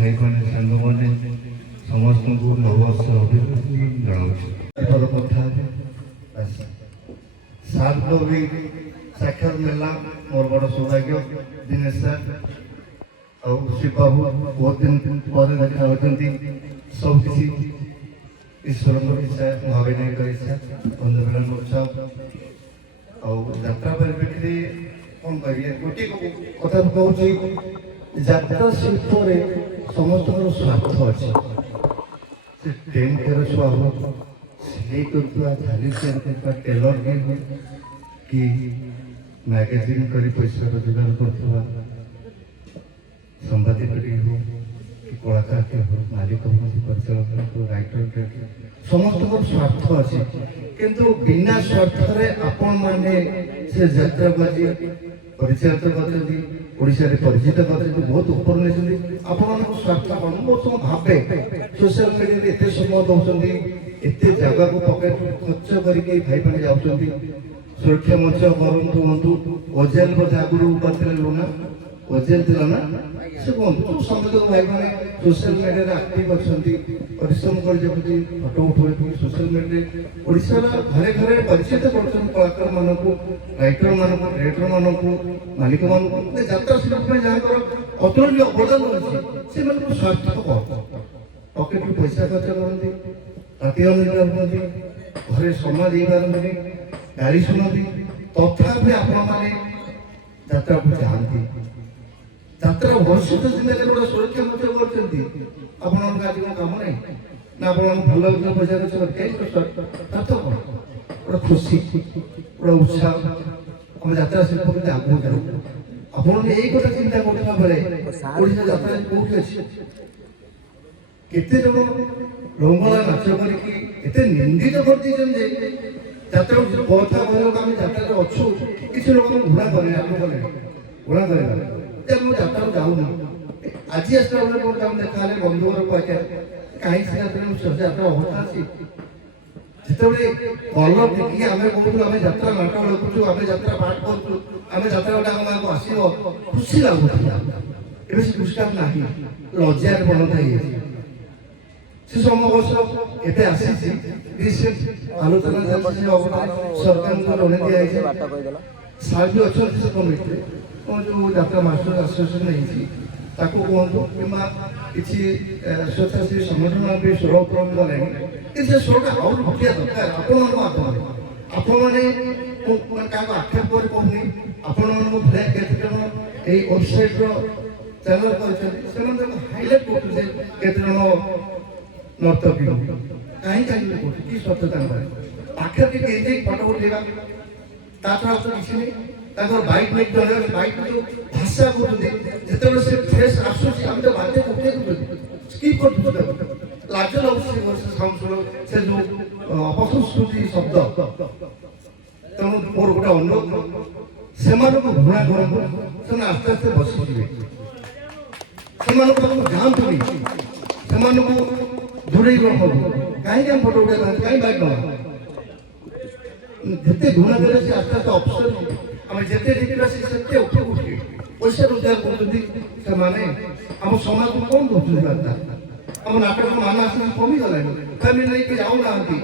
ସାଙ୍ଗମାନେ ସମସ୍ତଙ୍କୁ ନବବର୍ଷ ଅଭିନନ୍ଦନ ଜଣାଉଛି। କଥା ସାର୍ଙ୍କ ବି ସାକ୍ଷାତ ମିଳିଲା, ମୋର ବଡ଼ ସୌଭାଗ୍ୟ। ଦିନେଶ ସାର୍ ଆଉ ଶିବ ବାବୁ ବହୁତ ଦିନ ପରେ ଦେଖା ହେଉଛନ୍ତି। ସବୁକିଛି ଈଶ୍ୱରଙ୍କର ଇଚ୍ଛା, ମହାବିନାୟକଙ୍କ ଇଚ୍ଛା, ବନ୍ଧୁମିଳନ ଉତ୍ସବ ଆଉ ଯାତ୍ରା ପରିପ୍ରେକ୍ଷୀରେ କ'ଣ କହିବି, ଗୋଟିଏ କଥା କହୁଛି, ଯାତ୍ରା ଶିଳ୍ପରେ ସମସ୍ତଙ୍କର ସ୍ୱାର୍ଥ ଅଛି। ସେ ଟେଣ୍ଟ କେୟାର ଛୁଆ ହଉ, ସିଲେଇ କରୁଥିବା, ଧାଲି ତିଆରି କରୁଥିବା ଟେଲର କି ମ୍ୟାଗାଜିନ୍ କରି ପଇସା ରୋଜଗାର କରୁଥିବା ସମ୍ବାଦିକଟିଏ ହଉ କି କଳାକାରଟିଏ ହଉ, ମାଲିକ ହୁଅନ୍ତୁ, ପରିଚାଳକ ହୁଅନ୍ତୁ, ରାଇଟର, ସମସ୍ତଙ୍କର ସ୍ୱାର୍ଥ ଅଛି। କିନ୍ତୁ ବିନା ସ୍ୱାର୍ଥରେ ଆପଣମାନେ ସେ ଯାତ୍ରାକୁ ଆଜି ପରିଚାଳିତ କରିଛନ୍ତି, ଓଡ଼ିଶାରେ ପରିଚିତ କରିଛନ୍ତି, ବହୁତ ଉପର ନେଇଛନ୍ତି। ଆପଣମାନଙ୍କ ସ୍ୱାର୍ଥ କ'ଣ? ମୁଁ ସବୁ ଭାବେ ସୋସିଆଲ ମିଡ଼ିଆରେ ଏତେ ସମୟ ଦେଉଛନ୍ତି, ଏତେ ଜାଗାକୁ ପକେଟ ଖର୍ଚ୍ଚ କରିକି ଭାଇମାନେ ଯାଉଛନ୍ତି। ସୁରକ୍ଷା ମଞ୍ଚ କରନ୍ତୁ ହୁଅନ୍ତୁ, ଓଜେଲ ବୋଧେ ଆଗରୁ କରିଥିଲେ ଲୁନା, ଓଜେଲ ଥିଲା ନା, ସେ କୁହନ୍ତୁ ସମସ୍ତ ଭାଇମାନେ ସୋସିଆଲ ମିଡ଼ିଆରେ ଆକ୍ଟିଭ ଅଛନ୍ତି, ପରିଶ୍ରମ କରି ଯାଉଛନ୍ତି, ଫଟୋ ଉଠାଉଛନ୍ତି ସୋସିଆଲ ମିଡ଼ିଆରେ। ଓଡ଼ିଶାର ଘରେ ଘରେ ପରିଚିତ କରୁଛନ୍ତି କଳାକାରମାନଙ୍କୁ, ରାଇଟରମାନଙ୍କୁ, ଡିରେକ୍ଟରମାନଙ୍କୁ, ମାଲିକମାନଙ୍କୁ। ଯାତ୍ରା ଶିଳ୍ପ ପାଇଁ ଯାହାଙ୍କର ଅତୁଳନୀୟ ଅବଦାନ ରହିଛି, ସେମାନଙ୍କୁ ସ୍ୱାର୍ଥ ପକେଟରୁ ପଇସା ଖର୍ଚ୍ଚ କରନ୍ତି, ରାତି ଅନିଦ୍ରା ହୁଅନ୍ତି, ଘରେ ସମୟ ଦେଇପାରନ୍ତିନି, ଗାଳି ଶୁଣନ୍ତି, ତଥାପି ଆପଣମାନେ ଯାତ୍ରାକୁ ଯାଆନ୍ତି। ଯାତ୍ରା ଭବିଷ୍ୟତ ଜିଲ୍ଲାରେ ଗୋଟେ ସୁରକ୍ଷା ମଧ୍ୟ କରିଛନ୍ତି। ଆପଣଙ୍କ ଆଜି କ'ଣ କାମ ନାହିଁ ନା? ଆପଣଙ୍କୁ ଭଲ ପଇସା ଖର୍ଚ୍ଚ କରି କ'ଣ ଗୋଟେ ଖୁସି, ଗୋଟେ ଉତ୍ସାହ, ଆମେ ଯାତ୍ରା ଶିଳ୍ପ କେତେ ଆଗକୁ ଯାଉ। ଆପଣ ଏଇ କଥା ଚିନ୍ତା କରୁଥିବା ବେଳେ ଓଡ଼ିଶା ଯାତ୍ରା କୋଉଠି ଅଛି? କେତେ ଜଣ ରଙ୍ଗଳା ନାଚ କରିକି ଏତେ ନିନ୍ଦିତ କରିଦେଇଛନ୍ତି ଯେ ଯାତ୍ରା କଥା କହିବାକୁ ଆମେ ଯାତ୍ରାରେ ଅଛୁ। କିଛି ଲୋକଙ୍କୁ ଘୃଣା କରେ, ଆମେ କଲେ ଘୃଣା କରିବା ଯେ ମୁଁ ଯାତ୍ରାକୁ ଯାଉନି। ଆଜି ଆସିଲା ବେଳେ କୋଉଠି ଆମେ ଦେଖା ହେଲେ ବନ୍ଧୁ ଘରକୁ ଆଜ୍ଞା କାହିଁକି ଯାତ୍ରା ଅବସ୍ଥା ଅଛି। ଯେତେବେଳେ ଭଲ ଦେଖିକି ଆମେ କହୁଛୁ ଆମେ ଯାତ୍ରା ନାଟକ ଲେଖୁଛୁ, ଆମେ ଯାତ୍ରା ପାଠ କରୁଛୁ, ଆମେ ଯାତ୍ରା ଗୋଟେ ଆମ ଗାଁକୁ ଆସିବ, ଖୁସି ଲାଗୁଥିଲା। ଏବେ ସେ ଖୁସିଟା ନାହିଁ, ଲଜ୍ଜାରେ ପରିଣତ ହେଇଯାଇଛି। ସେ ସମବର୍ଷ ଏବେ ଆସିଛି, ରିସେଣ୍ଟ ଆଲୋଚନା ଚାଲିଛି, ସରକାରଙ୍କୁ ଜଣେଇ ଦିଆଯାଇଛି। ସାର୍ ବି ଅଛନ୍ତି ସେ କମିଟିରେ, କ'ଣ ଯେଉଁ ଯାତ୍ରା ମାଷ୍ଟର ଆସୋସିଏସନ ହେଇଛି ତାକୁ କୁହନ୍ତୁ, କିମ୍ବା କିଛି ସ୍ୱେଚ୍ଛାସେବୀ ସଂଗଠନ ବି ସ୍ୱର ଉତ୍ତୋଳନ କଲେଣି। କିନ୍ତୁ ସେ ସ୍ୱରଟା ଆହୁରି ଉଠିବା ଦରକାର ଆପଣମାନଙ୍କ ମାଧ୍ୟମରେ। ଆପଣମାନେ କାହାକୁ ଆକ୍ଷେପ କରି କହୁନି, ଆପଣମାନଙ୍କୁ ଭଳିଆ କେତେ ଜଣ ଏଇ ୱେବସାଇଟ୍ର ଚ୍ୟାନେଲ କରିଛନ୍ତି, ସେମାନେ ତାକୁ ହାଇଲାଇଟ୍ କରୁଛନ୍ତି କେତେ ଜଣ ନର୍ତ୍ତକୀ କାହିଁକି କରୁଛି, କି ସତ୍ୟତା ପାଖରେ ଟିକେ ଏମିତି ଫଟୋ ଉଠେଇବା, ତା ଛଡ଼ା ତ କିଛି ନାହିଁ। ତାଙ୍କର ବାଇକ୍ ନେଇକି ଜଣେଇବା, ବାଇକ୍ ଯୋଉ ଭାଷା କରୁଛନ୍ତି, ଯେତେବେଳେ ସେ ଫ୍ରେସ୍ ଆସୁଛି ଆମେ ତ ବାଧ୍ୟ ଉଠେଇ ଦେଉଛନ୍ତି, ସ୍କିପ୍ କରୁଛୁ ତାକୁ। ଲାଜ ଲାଗୁଛି ସେ ଯୋଉ ଅପସଂସ୍କୃତି ଶବ୍ଦ। ତେଣୁ ମୋର ଗୋଟେ ଅନୁରୋଧ, ସେମାନଙ୍କୁ ଘୃଣା କରନ୍ତୁ, ସେମାନେ ଆସ୍ତେ ଆସ୍ତେ ବସିଯିବେ। ସେମାନଙ୍କ ପାଖକୁ ଯାଆନ୍ତୁନି, ସେମାନଙ୍କୁ ଦୂରେଇ ରହନ୍ତୁ। କାହିଁକି ଆମେ ଫଟୋ ଉଠେଇବା, କାହିଁକି ବାଇକ୍ ନବା? ଯେତେ ଘୃଣା କଲେ ସେ ଆସ୍ତେ ଆସ୍ତେ ଅଫିସର, ଆମେ ଯେତେ ଦେଖିବା ସେ ସେତେ ଉପରକୁ ଉଠିବେ। ପଇସା ରୋଜଗାର କରୁଛନ୍ତି ସେମାନେ, ଆମ ସମାଜକୁ କ'ଣ କରୁଛନ୍ତି ବାର୍ତ୍ତା? ଆମ ନାଟକ ମାନ ଆସିଲା କମିଗଲାଣି, ଫ୍ୟାମିଲି ନେଇକି ଯାଉନାହାନ୍ତି।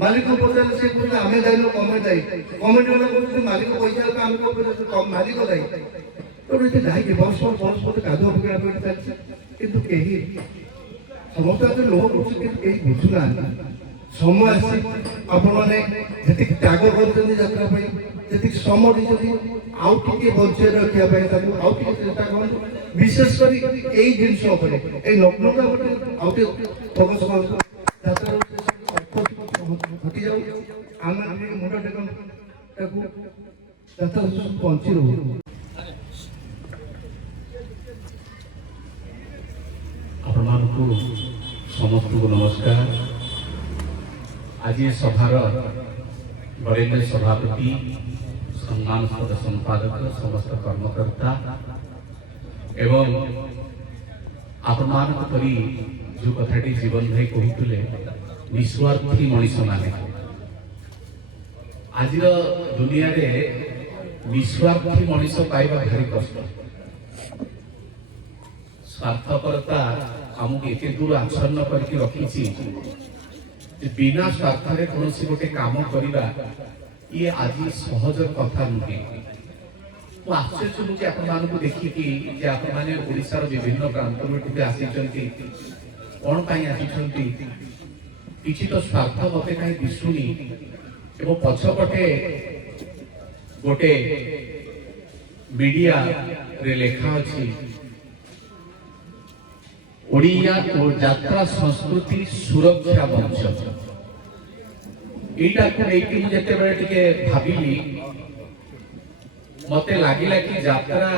ମାଲିକ ପଚାରିଲେ ସେ କହୁଛନ୍ତି ଆମେ ଦାୟୀ, କମେଣ୍ଟ ଦାୟୀ। କମେଣ୍ଟ ବାଲା କହୁଛନ୍ତି ମାଲିକ ପଇସା ଆମେ ମାଲିକ ଦାୟୀ। ତେଣୁ ଏଠି ଦାୟୀ ପରସ୍ପର କାଦୁଅ ପକେଇବା ପାଇଁ ଚାଲିଛି, କିନ୍ତୁ କେହି ସମସ୍ତେ ଲୋକ କରୁଛି, କିନ୍ତୁ କେହି ବୁଝୁନାହାନ୍ତି। ସମୟ ଆସି ଆପଣମାନେ ଯେତିକି ତ୍ୟାଗ କରୁଛନ୍ତି ଯାତ୍ରା ପାଇଁ, ଯେତିକି ସମୟ ଦେଇଛନ୍ତି, ଆଉ ଟିକେ ବଞ୍ଚେଇ ରଖିବା ପାଇଁ ତାକୁ ଆଉ ଟିକେ ଚେଷ୍ଟା କରନ୍ତୁ। ବିଶେଷ କରି ଏଇ ଜିନିଷ ଉପରେ, ଏଇ ଲଗ୍ନଟା ଗୋଟେ ଆଉ ଟିକେ ଫୋକସ୍ କରନ୍ତୁ। ଯାତ୍ରା ଘଟି ଯାଉ, ଆମେ ମୁଣ୍ଡ ଟେକନ୍ତୁ, ତାକୁ ଯାତ୍ରା ବଞ୍ଚି ରହୁ। ଆପଣମାନଙ୍କୁ ସମସ୍ତଙ୍କୁ ନମସ୍କାର। ଆଜି ସଭାର ବରେଣ୍ୟ ସଭାପତି, ସମ୍ମାନସ୍ପଦ ସମ୍ପାଦକ, ସମସ୍ତ କର୍ମକର୍ତ୍ତା ଏବଂ ଆପଣମାନଙ୍କ ପରି ଯେଉଁ କଥାଟି ଜୀବନ ଭାଇ କହୁଥିଲେ, ନିଃସ୍ୱାର୍ଥୀ ମଣିଷମାନେ ଆଜିର ଦୁନିଆରେ ନିଃସ୍ୱାର୍ଥୀ ମଣିଷ ପାଇବା ଭାରି କଷ୍ଟ। ସ୍ୱାର୍ଥପରତା ଆମକୁ ଏତେ ଦୂର ଆଚ୍ଛନ୍ନ କରିକି ରଖିଛି ଯେ ବିନା ସ୍ୱାର୍ଥରେ କୌଣସି ଗୋଟେ କାମ କରିବା ଇଏ ଆଜି ସହଜ କଥା ନୁହେଁ। ମୁଁ ଆଶ୍ଚର୍ଯ୍ୟ ହଉଛି ଆପଣମାନଙ୍କୁ ଦେଖିକି ଯେ ଆପଣମାନେ ଓଡ଼ିଶାର ବିଭିନ୍ନ ପ୍ରାନ୍ତରୁ ଏଠିକି ଆସିଛନ୍ତି। କ'ଣ ପାଇଁ ଆସିଛନ୍ତି କିଛି ତ ସ୍ୱାର୍ଥ ମୋତେ କାହିଁ ଦିଶୁନି। ଏବଂ ପଛପଟେ ଗୋଟେ ମିଡିଆରେ ଲେଖା ଅଛି ଓଡ଼ିଆ ଓ ଯାତ୍ରା ସଂସ୍କୃତି ସୁରକ୍ଷା ମଞ୍ଚ। ଏଇଟାକୁ ନେଇକି ମୁଁ ଯେତେବେଳେ ଟିକେ ଭାବିଲି ମତେ ଲାଗିଲା କି ଯାତ୍ରା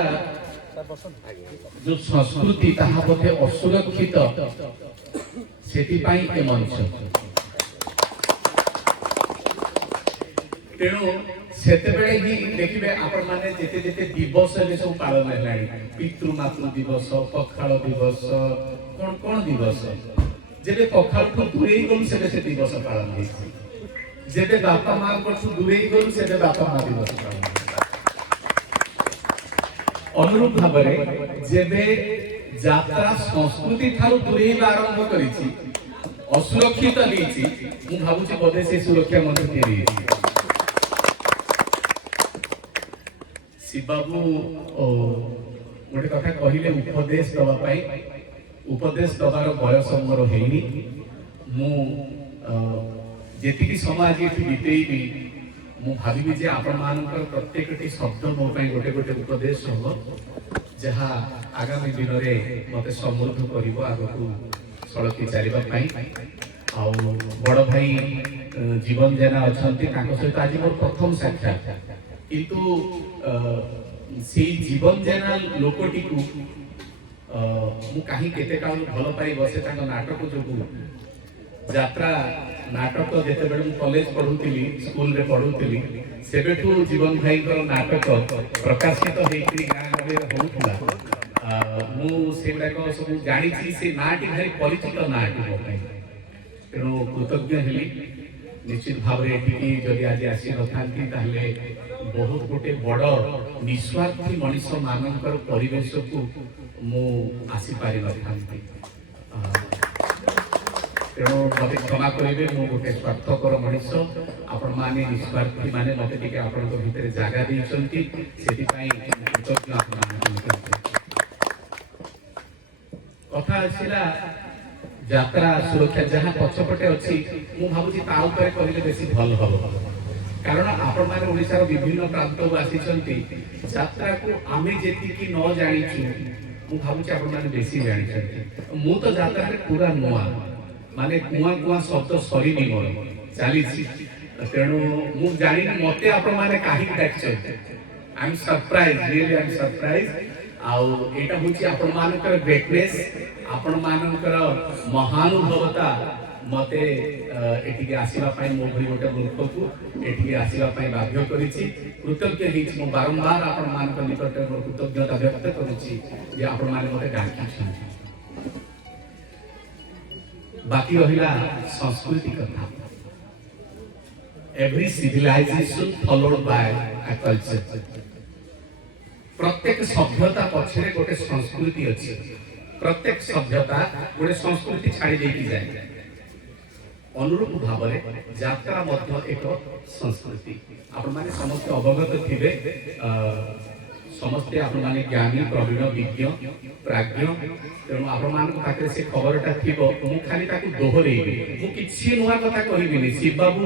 ଯୋଉ ସଂସ୍କୃତି ତାହା ବୋଧେ ଅସୁରକ୍ଷିତ, ସେଥିପାଇଁ ଏ ମଞ୍ଚ। ତେଣୁ ସେତେବେଳେ ହିଁ ଦେଖିବେ ଆପଣମାନେ ଯେତେ ଯେତେ ଦିବସ ଏବେ ସବୁ ପାଳନ ହେଲାଣି, ପିତୃମାତୃ ଦିବସ, ପଖାଳ ଦିବସ, କଣ କଣ ଦିବସ। ଯେବେ ପଖାଳଠୁ ଦୂରେଇ ଗଲୁ ସେବେ ସେ ଦିବସ ପାଳନ ହେଇଛି। ଯେବେ ବାପା ମାଙ୍କଠୁ ଦୂରେଇ ଗଲୁ ସେବେ ବାପା ମା ଦିବସ ପାଳନ ହେଇଛି। ଅନୁରୂପ ଭାବରେ ଯେବେ ଯାତ୍ରା ସଂସ୍କୃତି ଠାରୁ ଦୂରେଇବା ଆରମ୍ଭ କରିଛି, ଅସୁରକ୍ଷିତ ହେଇଛି, ମୁଁ ଭାବୁଛି ବୋଧେ ସେ ସୁରକ୍ଷା ମନ୍ତ୍ରୀ ତିଆରି ହେଇଛି। ଶିବବାବୁ ଗୋଟେ କଥା କହିଲେ ଉପଦେଶ ଦେବା ପାଇଁ, ଉପଦେଶ ଦେବାର ବୟସ ମୋର ହେଇନି। ମୁଁ ଯେତିକି ସମୟ ଆଜି ଏଠି ବିତେଇବି ମୁଁ ଭାବିବି ଯେ ଆପଣମାନଙ୍କର ପ୍ରତ୍ୟେକଟି ଶବ୍ଦ ମୋ ପାଇଁ ଗୋଟେ ଗୋଟେ ଉପଦେଶ ହବ, ଯାହା ଆଗାମୀ ଦିନରେ ମୋତେ ସମୃଦ୍ଧ କରିବ ଆଗକୁ ସଳଖି ଚାଲିବା ପାଇଁ। ଆଉ ବଡ଼ ଭାଇ ଜୀବନ ଜେନା ଅଛନ୍ତି, ତାଙ୍କ ସହିତ ଆଜି ମୋର ପ୍ରଥମ ସାକ୍ଷାତ। କିନ୍ତୁ ସେଇ ଜୀବନ ଜେନା ଲୋକଟିକୁ ମୁଁ କାହିଁ କେତେ କାଳରୁ ଭଲ ପାଇ ବସେ ତାଙ୍କ ନାଟକ ଯୋଗୁଁ। ଯାତ୍ରା ନାଟକ ଯେତେବେଳେ ମୁଁ କଲେଜ ପଢୁଥିଲି, ସ୍କୁଲରେ ପଢୁଥିଲି, ସେବେଠୁ ଜୀବନ ଭାଇଙ୍କର ନାଟକ ପ୍ରକାଶିତ ହେଇକରି ଗାଁ ଗହଳିରେ ହଉଥିଲା। ମୁଁ ସେଗୁଡାକ ସବୁ ଜାଣିଛି। ସେ ନାଁଟି ଭାରି ପରିଚିତ ନାଁଟି ମୋ ପାଇଁ, ତେଣୁ କୃତଜ୍ଞ ହେଲି। ନିଶ୍ଚିତ ଭାବରେ ଏଠିକି ଯଦି ଆଜି ଆସିନଥାନ୍ତି ତାହେଲେ ବହୁତ ଗୋଟେ ବଡ଼ ନିଃସ୍ୱାର୍ଥୀ ମଣିଷ ମାନଙ୍କର ପରିବେଶକୁ ମୁଁ ଆସିପାରିନଥାନ୍ତି। ତେଣୁ ମୋତେ କ୍ଷମା କରିବେ, ମୁଁ ଗୋଟେ ସ୍ୱାର୍ଥପର ମଣିଷ। ଆପଣମାନେ ନିଃସ୍ୱାର୍ଥୀ ମାନେ ମୋତେ ଟିକେ ଆପଣଙ୍କ ଭିତରେ ଜାଗା ଦେଇଛନ୍ତି, ସେଥିପାଇଁ କୃତଜ୍ଞ ଆପଣମାନଙ୍କୁ। କଥା ଆସିଲା ଯାତ୍ରା ସୁରକ୍ଷା, ଯାହା ପଛପଟେ ଅଛି ମୁଁ ଭାବୁଛି ତା ଉପରେ କହିଲେ ବେଶୀ ଭଲ ହବ। କାରଣ ଆପଣମାନେ ଓଡ଼ିଶାର ବିଭିନ୍ନ ପ୍ରାନ୍ତକୁ ଆସିଛନ୍ତି। ଯାତ୍ରାକୁ ଆମେ ଯେତିକି ନ ଜାଣିଛୁ ମୁଁ ଭାବୁଛି ଆପଣମାନେ ବେଶୀ ଜାଣିଛନ୍ତି। ମୁଁ ତ ଯାତ୍ରାରେ ପୁରା ନୂଆ, ମାନେ କୁଆଁ କୁଆଁ ଶବ୍ଦ ସରିନି, ମୋର ଚାଲିଛି। ତେଣୁ ମୁଁ ଜାଣିନି ମତେ ଆପଣମାନେ କାହିଁକି ଡାକିଛନ୍ତି। I M surprise, really I M surprise. ଆଉ ଏଇଟା ହଉଛି ଆପଣମାନଙ୍କର ଗ୍ରେଟନେସ୍, ଆପଣମାନଙ୍କର ମହାନୁଭବତା ମତେ ଏଠିକି ଆସିବା ପାଇଁ, ମୋ ଭଳି ଗୋଟେ ମୂର୍ଖକୁ ଏଠିକି ଆସିବା ପାଇଁ ବାଧ୍ୟ କରିଛି। କୃତଜ୍ଞ ହେଇଛି, ମୁଁ ବାରମ୍ବାର ଆପଣମାନଙ୍କ ନିକଟରେ ମୋର କୃତଜ୍ଞତା ବ୍ୟକ୍ତ କରୁଛି ଯେ ଆପଣମାନେ ମତେ ଡାକିଛନ୍ତି। बाकी रहिला संस्कृति कथा। Every civilisation followed by a culture. प्रत्येक सभ्यता पछरे गोटे संस्कृति अछि। प्रत्येक सभ्यता गोटे संस्कृति छाड़ी देकी जाए। अनुरूप भावरे यात्रा मध्य एक संस्कृति। आपण माने समस्त अवगत थिबे, समस्ते आपण माने ज्ञानी, प्रवीण, विज्ञ, प्राज्ञ। तेणु आपण पाखे से खबरटा थी, मु खाली ताकू दोहरेबी, मु किछि नुआ कथा कहबिनी। शिव बाबू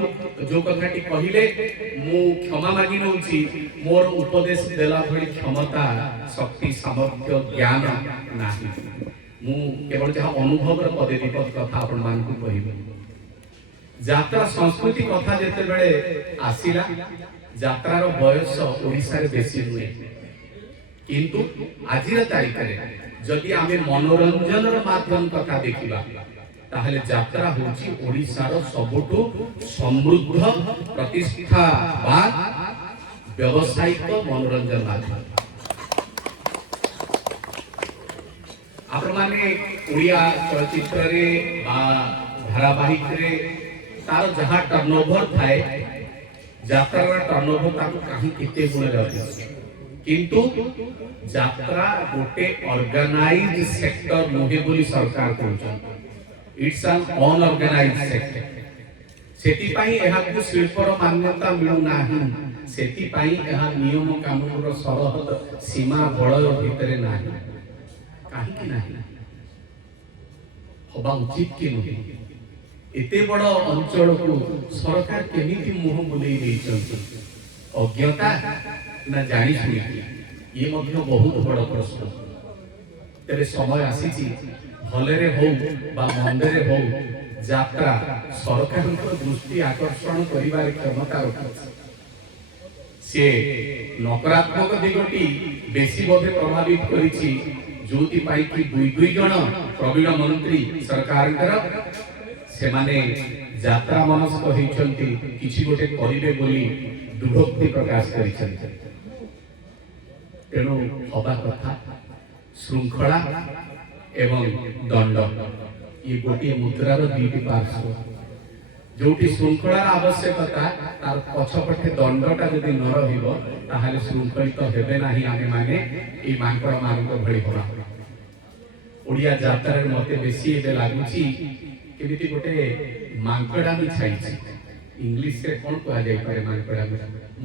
जो कथाटी कहिले मु क्षमा मागी नउछि। मोर उपदेश देला भली क्षमता, शक्ति, सामर्थ्य, ज्ञान नाही। मु केवल जहा अनुभव पदे विपद कथा आपण मानकू कहबी। यात्रा संस्कृति कथा जेते बेले आसिला, यात्रार बयस ओडिसा रे बेसी हुए, किंतु आजिर तारीख रे जदि आमे मनोरंजन माध्यम कथा देखिबा ताहले यात्रा होची ओडिसार सबुठु समृद्ध प्रतिष्ठावान व्यावसायिक मनोरंजन माध्यम। आपण माने ओडिया चलचित्र रे बा धारावाहिक रे तार जहा टर्नओवर थाए, यात्रा टर्नओवर ताकू कहीं केते गुण रहते, किंतु यात्रा गोटे ऑर्गेनाइज्ड सेक्टर नुहे बोली सरकार कहउछन इट्स एन अनऑर्गेनाइज्ड सेक्टर सेति पई एहा को शिल्पर मान्यता मिलु नाही सेति पई एहा नियम कानून रो सरहद सीमा बळय भितरे नाही काहे कि नाही हबा उचित कि नुहे एते बड़ अंचल को सरकार केमिति मुह बुलेई देइछन अज्ञता ना जानी सुनी ये मध्य बहुत बड़ प्रश्न तेरे समय आसीची भलेरे हो बा मंदरे हो यात्रा सरकार दृष्टि आकर्षण करिबार क्षमता रखिछि से नकारात्मक दिगटी बेसी बोधे प्रभावित करिछि जोति पाई कि दुई जन प्रवीण मंत्री सरकार से माने यात्रा मनस्क होइछन्ति किछि गोटे करिवे बोली दुर्भक्ति प्रकाश करिछन्ति तेणु हवा कथा श्रृंखला एवं दंड ये गोटे मुद्रार दुईटी पार्श्व जोटी श्रृंखलार आवश्यकता तार पछपटे दंडटा यदि न रहिबो ताहाले श्रृंखलित हेबे नाही आमे माने ए मांकड़ मानक भଳି होना ओडिया यात्रा मते बेसी एबे लागुची केमिति गोटे मांकड़ा भी छाइछि इंग्लिश से कोन कहला जाय पारे मांकड़ा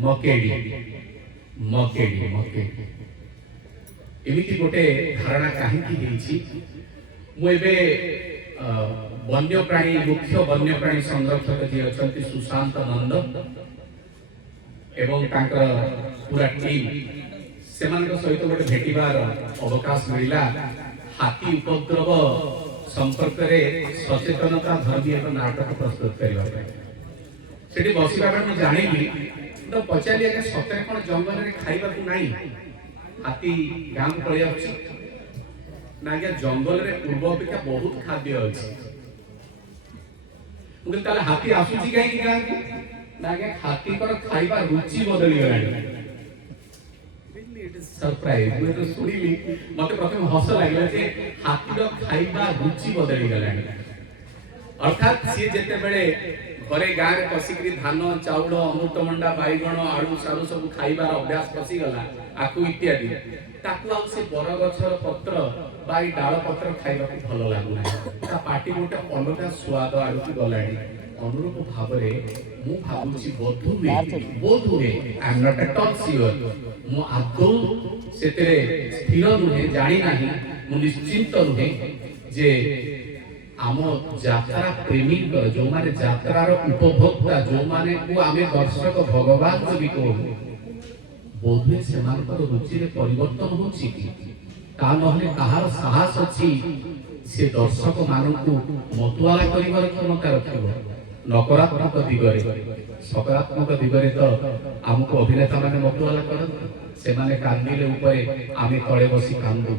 मकेडी मकेडी मकेडी एमिति गोटे धारणा काहे कि हेछि मु एबे वन्यप्राणी मुख्य वन्यप्राणी संरक्षक जे अछंती सुशांत नंद एवं तांकर पूरा टीम सेमानक सहित गोटे भेटिबार अवकाश मिला हाथी उपद्रव संपर्क रे सचेतनता धर्मी एक नाटक प्रस्तुत करबा सेठी बसिबा बेले मु जानिली तो पचाली के सतरे कोन जंगल रे खाइबा को नाही हाथी गाम पळि अछि ना के जंगल रे पूर्व अपेक्षा बहुत खाद्य अछि मुझे ताले हाथी आसुची काहे कि गाम को ना के हाथी पर खाइबा रुचि बदली गलानी सरप्राइज मुझे तो सुनिली मते प्रथम हस लागला जे हाथी रो खाइबा रुचि बदली गलानी अर्थात सी जेते बेले घरे गाँ रे पसिकरी धान चाउल अमृतमंडा बैगण आलू सारू सब खाइबार अभ्यास पसी गला आकु इत्यादि ताकु आउ से बर गछर पत्र बाई डाल पत्र खाइबा को भलो लागु ना ता पार्टी गोटे अलगा स्वाद आडु की गलाडी अनुरूप भाबरे मु भाबुची बोधुवे I am not at all sure मु आदौ सेतेरे स्थिर नुहे जानि नाही मु निश्चिंत नुहे जे आम यात्रा प्रेमी जो माने यात्रार उपभोक्ता जो माने को आमे दर्शक भगवान भी कहू बोधुए से रुचि रे परिवर्तन होछि कि ता नहले कहार साहस अछि से दर्शक मानकु मतुआला करिवार क्षमता रखिबो नकारात्मक दिगरे सकारात्मक दिगरे तो हमको अभिनेता माने मतुआला करन से माने कांदिले ऊपर आमे तळे बसी कांदू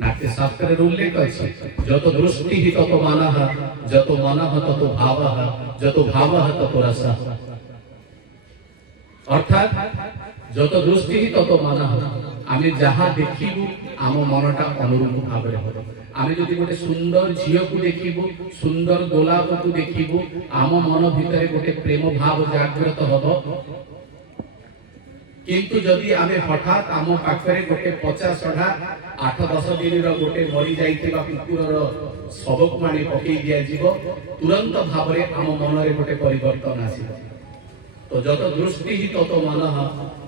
नाट्य शास्त्र उल्लेख अछि जत दृष्टि हि तत मनः जत मनः तत भावः जत भावः तत रसः अर्थात जत दृष्टि हि तत मनः आमे जहा देखिबु आम मनटा अनुरूप भाबरे हो आमे जदि गोटे सुंदर झियो को देखिबु सुंदर गोलाप को देखिबु आम मन भितरे गोटे प्रेम भाव जागृत हबो किंतु जदि आमे हठात आम पाखरे गोटे 50-8-10 दिन रो गोटे मरी जाइथिबा कुकुरर सबक माने पकई दिया जीवो तुरंत भाबरे आम मन रे गोटे परिवर्तन आसीबो तो जत दृष्टि हि तत मनः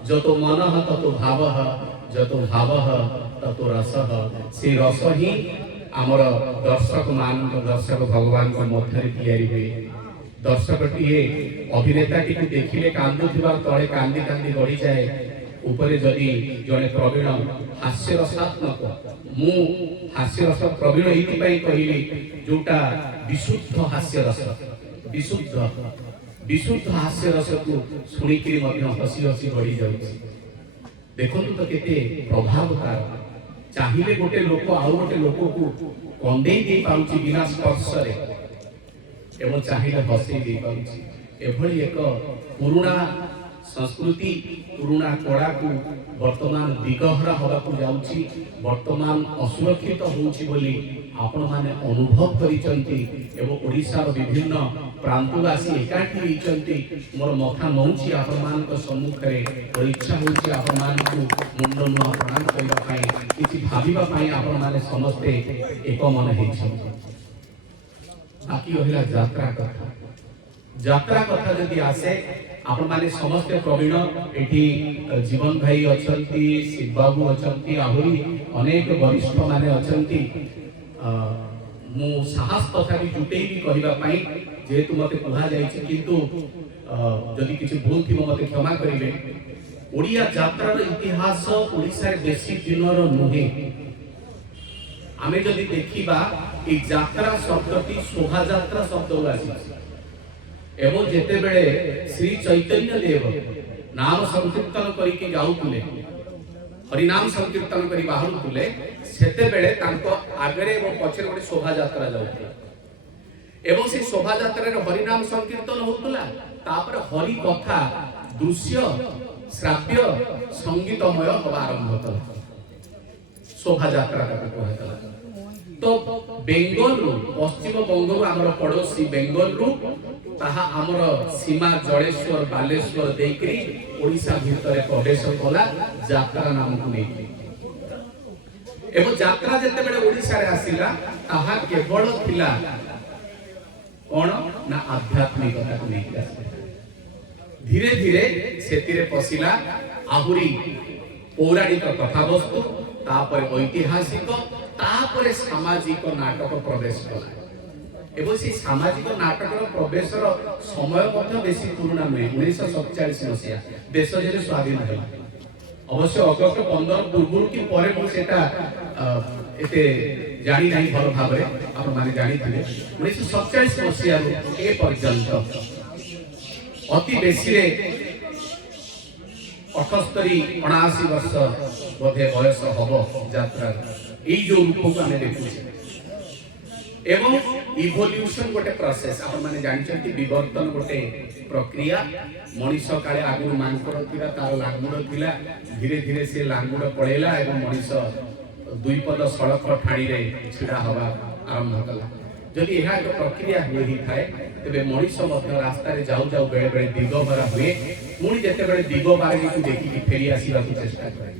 जत मनः तत भावः जत भावः तत रसः से रस ही आमर दर्शक मान दर्शक भगवान को मध्य तैयारी हुए दर्शक टीए अभिनेता टी देखिले कांदुथिबार तळे कांदी कांदी गड़ी जाए ऊपर जदि जने प्रवीण हास्य रसात्मक मु हास्य रस प्रवीण इति पई कहिली जोटा विशुद्ध हास्य रस विशुद्ध हास्य रस को सुनी कि मध्य हसी हसी गड़ी जाउछि देखंतु तो केते प्रभावकार चाहिले गोटे लोक आउ गोटे लोक को कंदेई दे पाउछि बिना स्पर्श रे एवं चाहिए हसई दे पाउछि एभली एक पुराना संस्कृति पुराना कला को वर्तमान दिगहरा होगा को जाउछि वर्तमान असुरक्षित होउछि बोली आपण माने अनुभव करिसंती एवं ओडिसा रो विभिन्न प्रांतवासी एकाठी होइचंती मोर मथा नौची आपनमानक सम्मुखरे और इच्छा होइची आपनमानकु मुंड नुआ प्रणाम करिबा पई किछि भाबिबा पई आपनमाने समस्ते एक मन हेइछंती। बाकी रहिला यात्रा कथा जदि आसे आपण माने समस्त प्रवीण एठी जीवन भाई अछंती, शिव बाबू अछंती, आहुरी अनेक वरिष्ठ माने अछंती। मु साहस कथा भी जुटेई भी कहिबा पई जेहेतु मते कुहा जायछि, किंतु जदि किछि भूल थिबो मते क्षमा करिवे। ओडिया यात्रार इतिहास ओडिसा रे बेसी दिनर नुहे। आमे जदि देखिबा ए यात्रा शब्दटी शोभा यात्रा शब्दରୁ ଆସିଛି एवं जेते बेले श्री चैतन्य देव नाम संकीर्तन करिके जाउतुले, हरि नाम संकीर्तन करि बाहरुतुले, सेते बेले तांको आगरे एवं पछरे गोटे शोभा यात्रा जाउतला एवं से शोभा यात्रा रे हरि नाम संकीर्तन होतुला। तापर हरि कथा दृश्य श्राव्य संगीतमय होबा आरंभ होतला, शोभा यात्रा का कहतला। तो बेंगल रु पश्चिम बंग आमर पड़ोसी बेंगल रु ताहा आमर सीमा जड़ेश्वर बालेश्वर देकरी ओडिशा भितर प्रवेश कला यात्रा नाम को नै। एवं यात्रा जते बेले ओडिशा रे आसिला ताहा केवल थिला कोन ना आध्यात्मिकता को नै। धीरे धीरे सेतिरे पसिला आहुरी पौराणिक कथा वस्तु, तापर ऐतिहासिक, तापर सामाजिक नाटक प्रवेश कला। एवं से सामाजिक नाटक प्रवेशर समय बेसी पुराना नुहे। 1947 मसीहा देश जे स्वाधीन है, अवश्य अगस्त 15 पूर्व कि परे मु सेटा एते जानी नाही भल भाव रे आपण माने जानी थिले। 1947 मसीहा ए पर्यंत अति बेसी रे 78-79 वर्ष बोधे बयस हबो यात्रा ई जो रूप को आमे देखुछे। एवं इवोल्यूशन गोटे प्रोसेस आपण माने जानि छथि, विवर्तन गोटे प्रक्रिया। मनीष काले आगु मांकड़ थिला, तार लांगुड़ थिला, धीरे धीरे से लांगुड़ पळेला एवं मनीष दुई पद सड़क ठाणी रे छिड़ा हवा आरंभ कला। जदि यह एक प्रक्रिया होई थाए तबे मनीष मध्य रास्ता रे जाऊ जाऊ बेले बेले दिगबारा हुए, पुणी जेते बेले दिगबारा को देखि फेरी आसीबा को चेष्टा करे।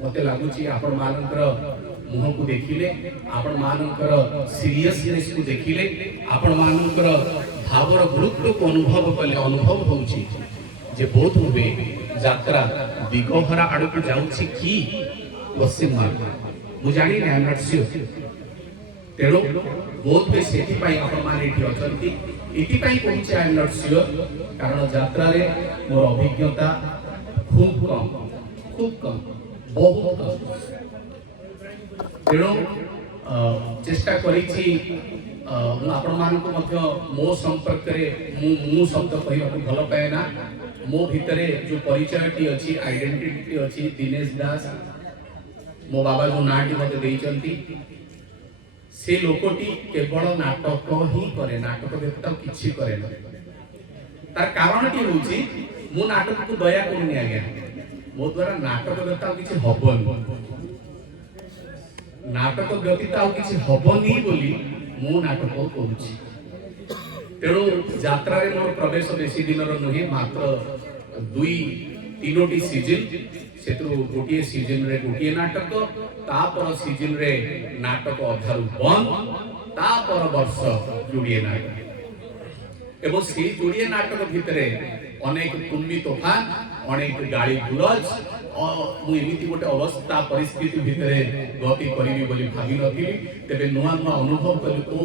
मते लागुची आपण मानकर मुह को देखिले, आपण मानकर सीरियसनेस को देखिले, आपण मानकर भावर गुरुत्व को अनुभव कले अनुभव होउची जे बहुत हुए यात्रा दिगहरा आड़ को जाउची कि पश्चिम मार्ग मु जानि ना नॉट श्योर। तेरो बहुत बे सेति पई आपण माने एठी अछंती, इति पई कहूची आई एम नॉट श्योर, कारण यात्रा रे मोर अभिज्ञता खूब कम बहुत कम। तेणु चेष्टा करिछि आपण मानको मध्य मो संपर्क रे मु शब्द कहिबा भल पाए ना। मो भितरे जो परिचयटी अछि, आइडेंटिटी अछि, दिनेश दास मो बाबा जो नाटी मते देइचंती, से लोकटी केवल नाटक ही करे, नाटक व्यक्त किछि करे न। तार कारणटी होउछि मु नाटक को दया करूनी आज्ञा, मो द्वारा नाटक व्यक्त किछि हबन, नाटक व्यतीत आउ किछि हबनी बोली मु नाटक करूछि। तेणु यात्रा रे मोर प्रवेश बेसी दिन नुहे, मात्र 2-3टी सीजन, सेतु गोटिए सीजन रे गोटिए नाटक, तापर सीजन रे नाटक अधारु बंद, तापर वर्ष जोड़िए नाटक। एवं से जोड़िए नाटक भितरे अनेक तुम्बी तोफान, अनेक गाड़ी गुलज, मु एमिति गोटे अवस्था परिस्थिति भितरे गति करिवि बोली भाबि नथिली। तेबे नुआ नुआ अनुभव कली, ओ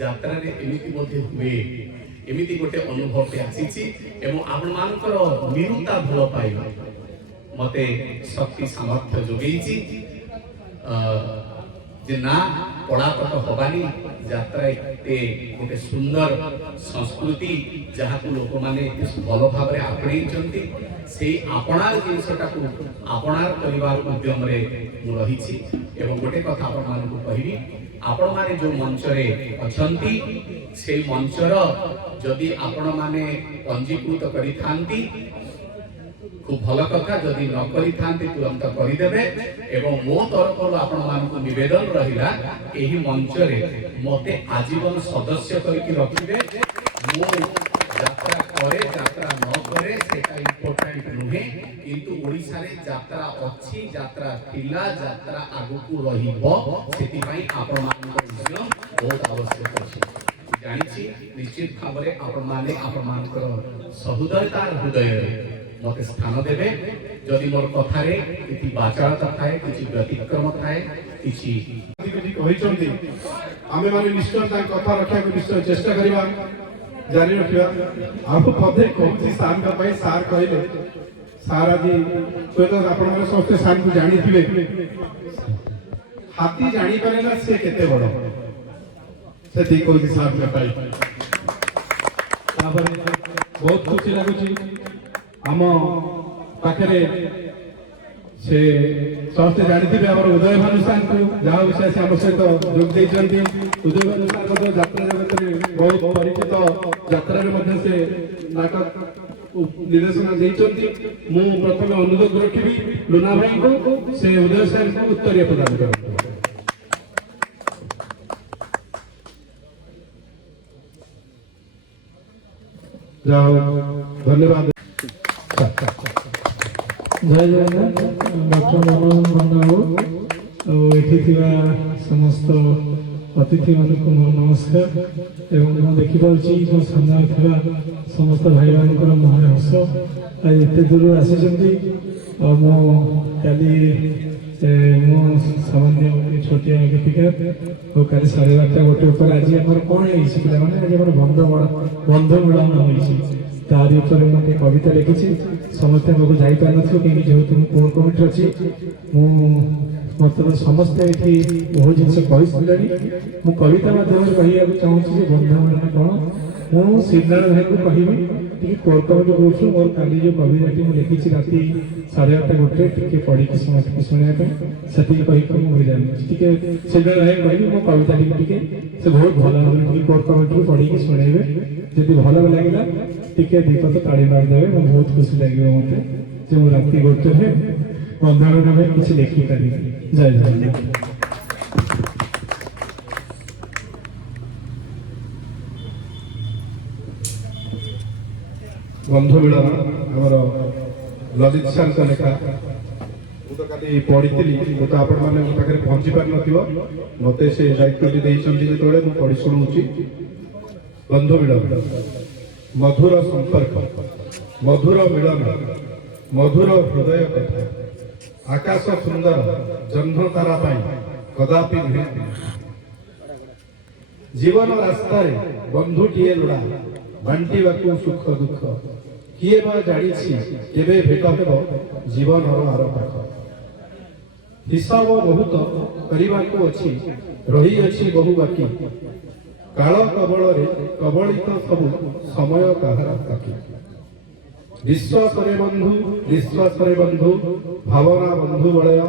यात्रा रे एमिति मध्ये हुए, एमिति गोटे अनुभव पे आसीछि। एवं आपण मानकर निरुता भल पाइबा मते शक्ति सामर्थ्य जोगेइछि जे ना पड़ापट हबानी। यात्रा एते गोटे सुंदर संस्कृति जहाको लोक माने भल भाव रे आपणैचंती, से आपणार जिनसटा को आपणार परिवार उद्यम रे मु रहिछि। एवं गोटे कथा आपण मानकु कहिबी, आपण माने जो मंच रे अछंती, से मंचर जदि आपण माने पंजीकृत करि थांती, खूब भल कथा जदि न करि थांती तुरंत करिदेबे एवं मो तरफरु आपण मानकु निवेदन रहिला एही मंच रे मते आजीवन सदस्य करिकि रखिबे मो यात्रा करे यात्रा न करे सेटा इम्पोर्टेंट नुहे किंतु ओडिसा रे यात्रा अछि यात्रा थिला यात्रा आगुकु रहिबो सेति पई आपण मानक उद्यम बहुत आवश्यक अछि जानिछि निश्चित भाबरे आपण माने आपण मानकर सहोदरतार हृदय मते स्थान देबे जदि मोर कथारे किछि बाचारता थाए किछि व्यतिक्रम थाए किछि कहिसंती आमे माने निश्चय ता कथा रक्षा को निश्चय चेष्टा करिबा जारी रखिबा आप पदे कोछि सार का पई सार कहले सार आदि तो आपण माने समस्त सार को जानि थिबे हाथी जानि पारेला से केते बड़ से ठीक कोछि सार का पई तापर बहुत खुशी लागुची आम पाखरे से समस्ते जानी आम उदय भानु सार को जहाँ विषय से आम सहित जोग देते उदय भानु सार यात्रा जगत में बहुत परिचित यात्रा से नाटक निर्देशना देते मु प्रथम अनुरोध रखी लुना भाई को से उदय सार को उत्तर प्रदान कर धन्यवाद जय जगन्नाथ डॉक्टर मनोज पंडा ये समस्त अतिथि मानक मोर नमस्कार एवं मैं देखिपारे जो सामने थी समस्त भाई मान मुहर हस आज एत दूर आसी मो सामान्य छोटिया गीतिकार और कल 12:30 गोटे ऊपर आज आम कौन है मैंने आज बंध मिलन हो तारी ऊपर मुझे कविता लिखी समस्ते मोको जापार कहीं जेहतु कोर कमिटी अच्छी मतलब समस्ते ये बहुत जिन कही मु कविता माध्यम कहवाक चाहूँगी बंधु मिलन कौन मु श्रीनारायण भाई को कहबी कोर कमिटी कहूँ मोर कल जो कविताटी मुझे लिखी राति 8:30 गोटे टे पढ़ी समस्त शुणापी से कहीकि मुझे श्रीनारायण भाई कहबी मो कविता से बहुत भल भाव कोर कमिटी पढ़ी शुणाइबे जदि भल लगे टिके दीपत ताड़ी मारिदेवे बहुत खुशी लगे मत जो राति गोटे बंधन में किसी लिखिपारि जय जगन्नाथ बंधु मिलन आमर ललित सार का लेखा तो कल पढ़ी तो आपण मैंने मो पाखे पहुंची पार नत से दायित्व जो पढ़ी शुणुची बंधु मिलन मधुर संपर्क मधुर मिलन मधुर हृदय कथा आकाश सुंदर जन्म तारा कदापि नुहे जीवन रास्ता बंधुटीए लोड़ा बांटिबाकू सुख दुख किए बा जानी केबे भेट हेब जीवन आर पाख हिसाब बहुत करने अच्छी रही अच्छी बहु बाकी काल कबल कबलित सब समय कहार बाकी विश्वास बंधु भावना बंधु बलय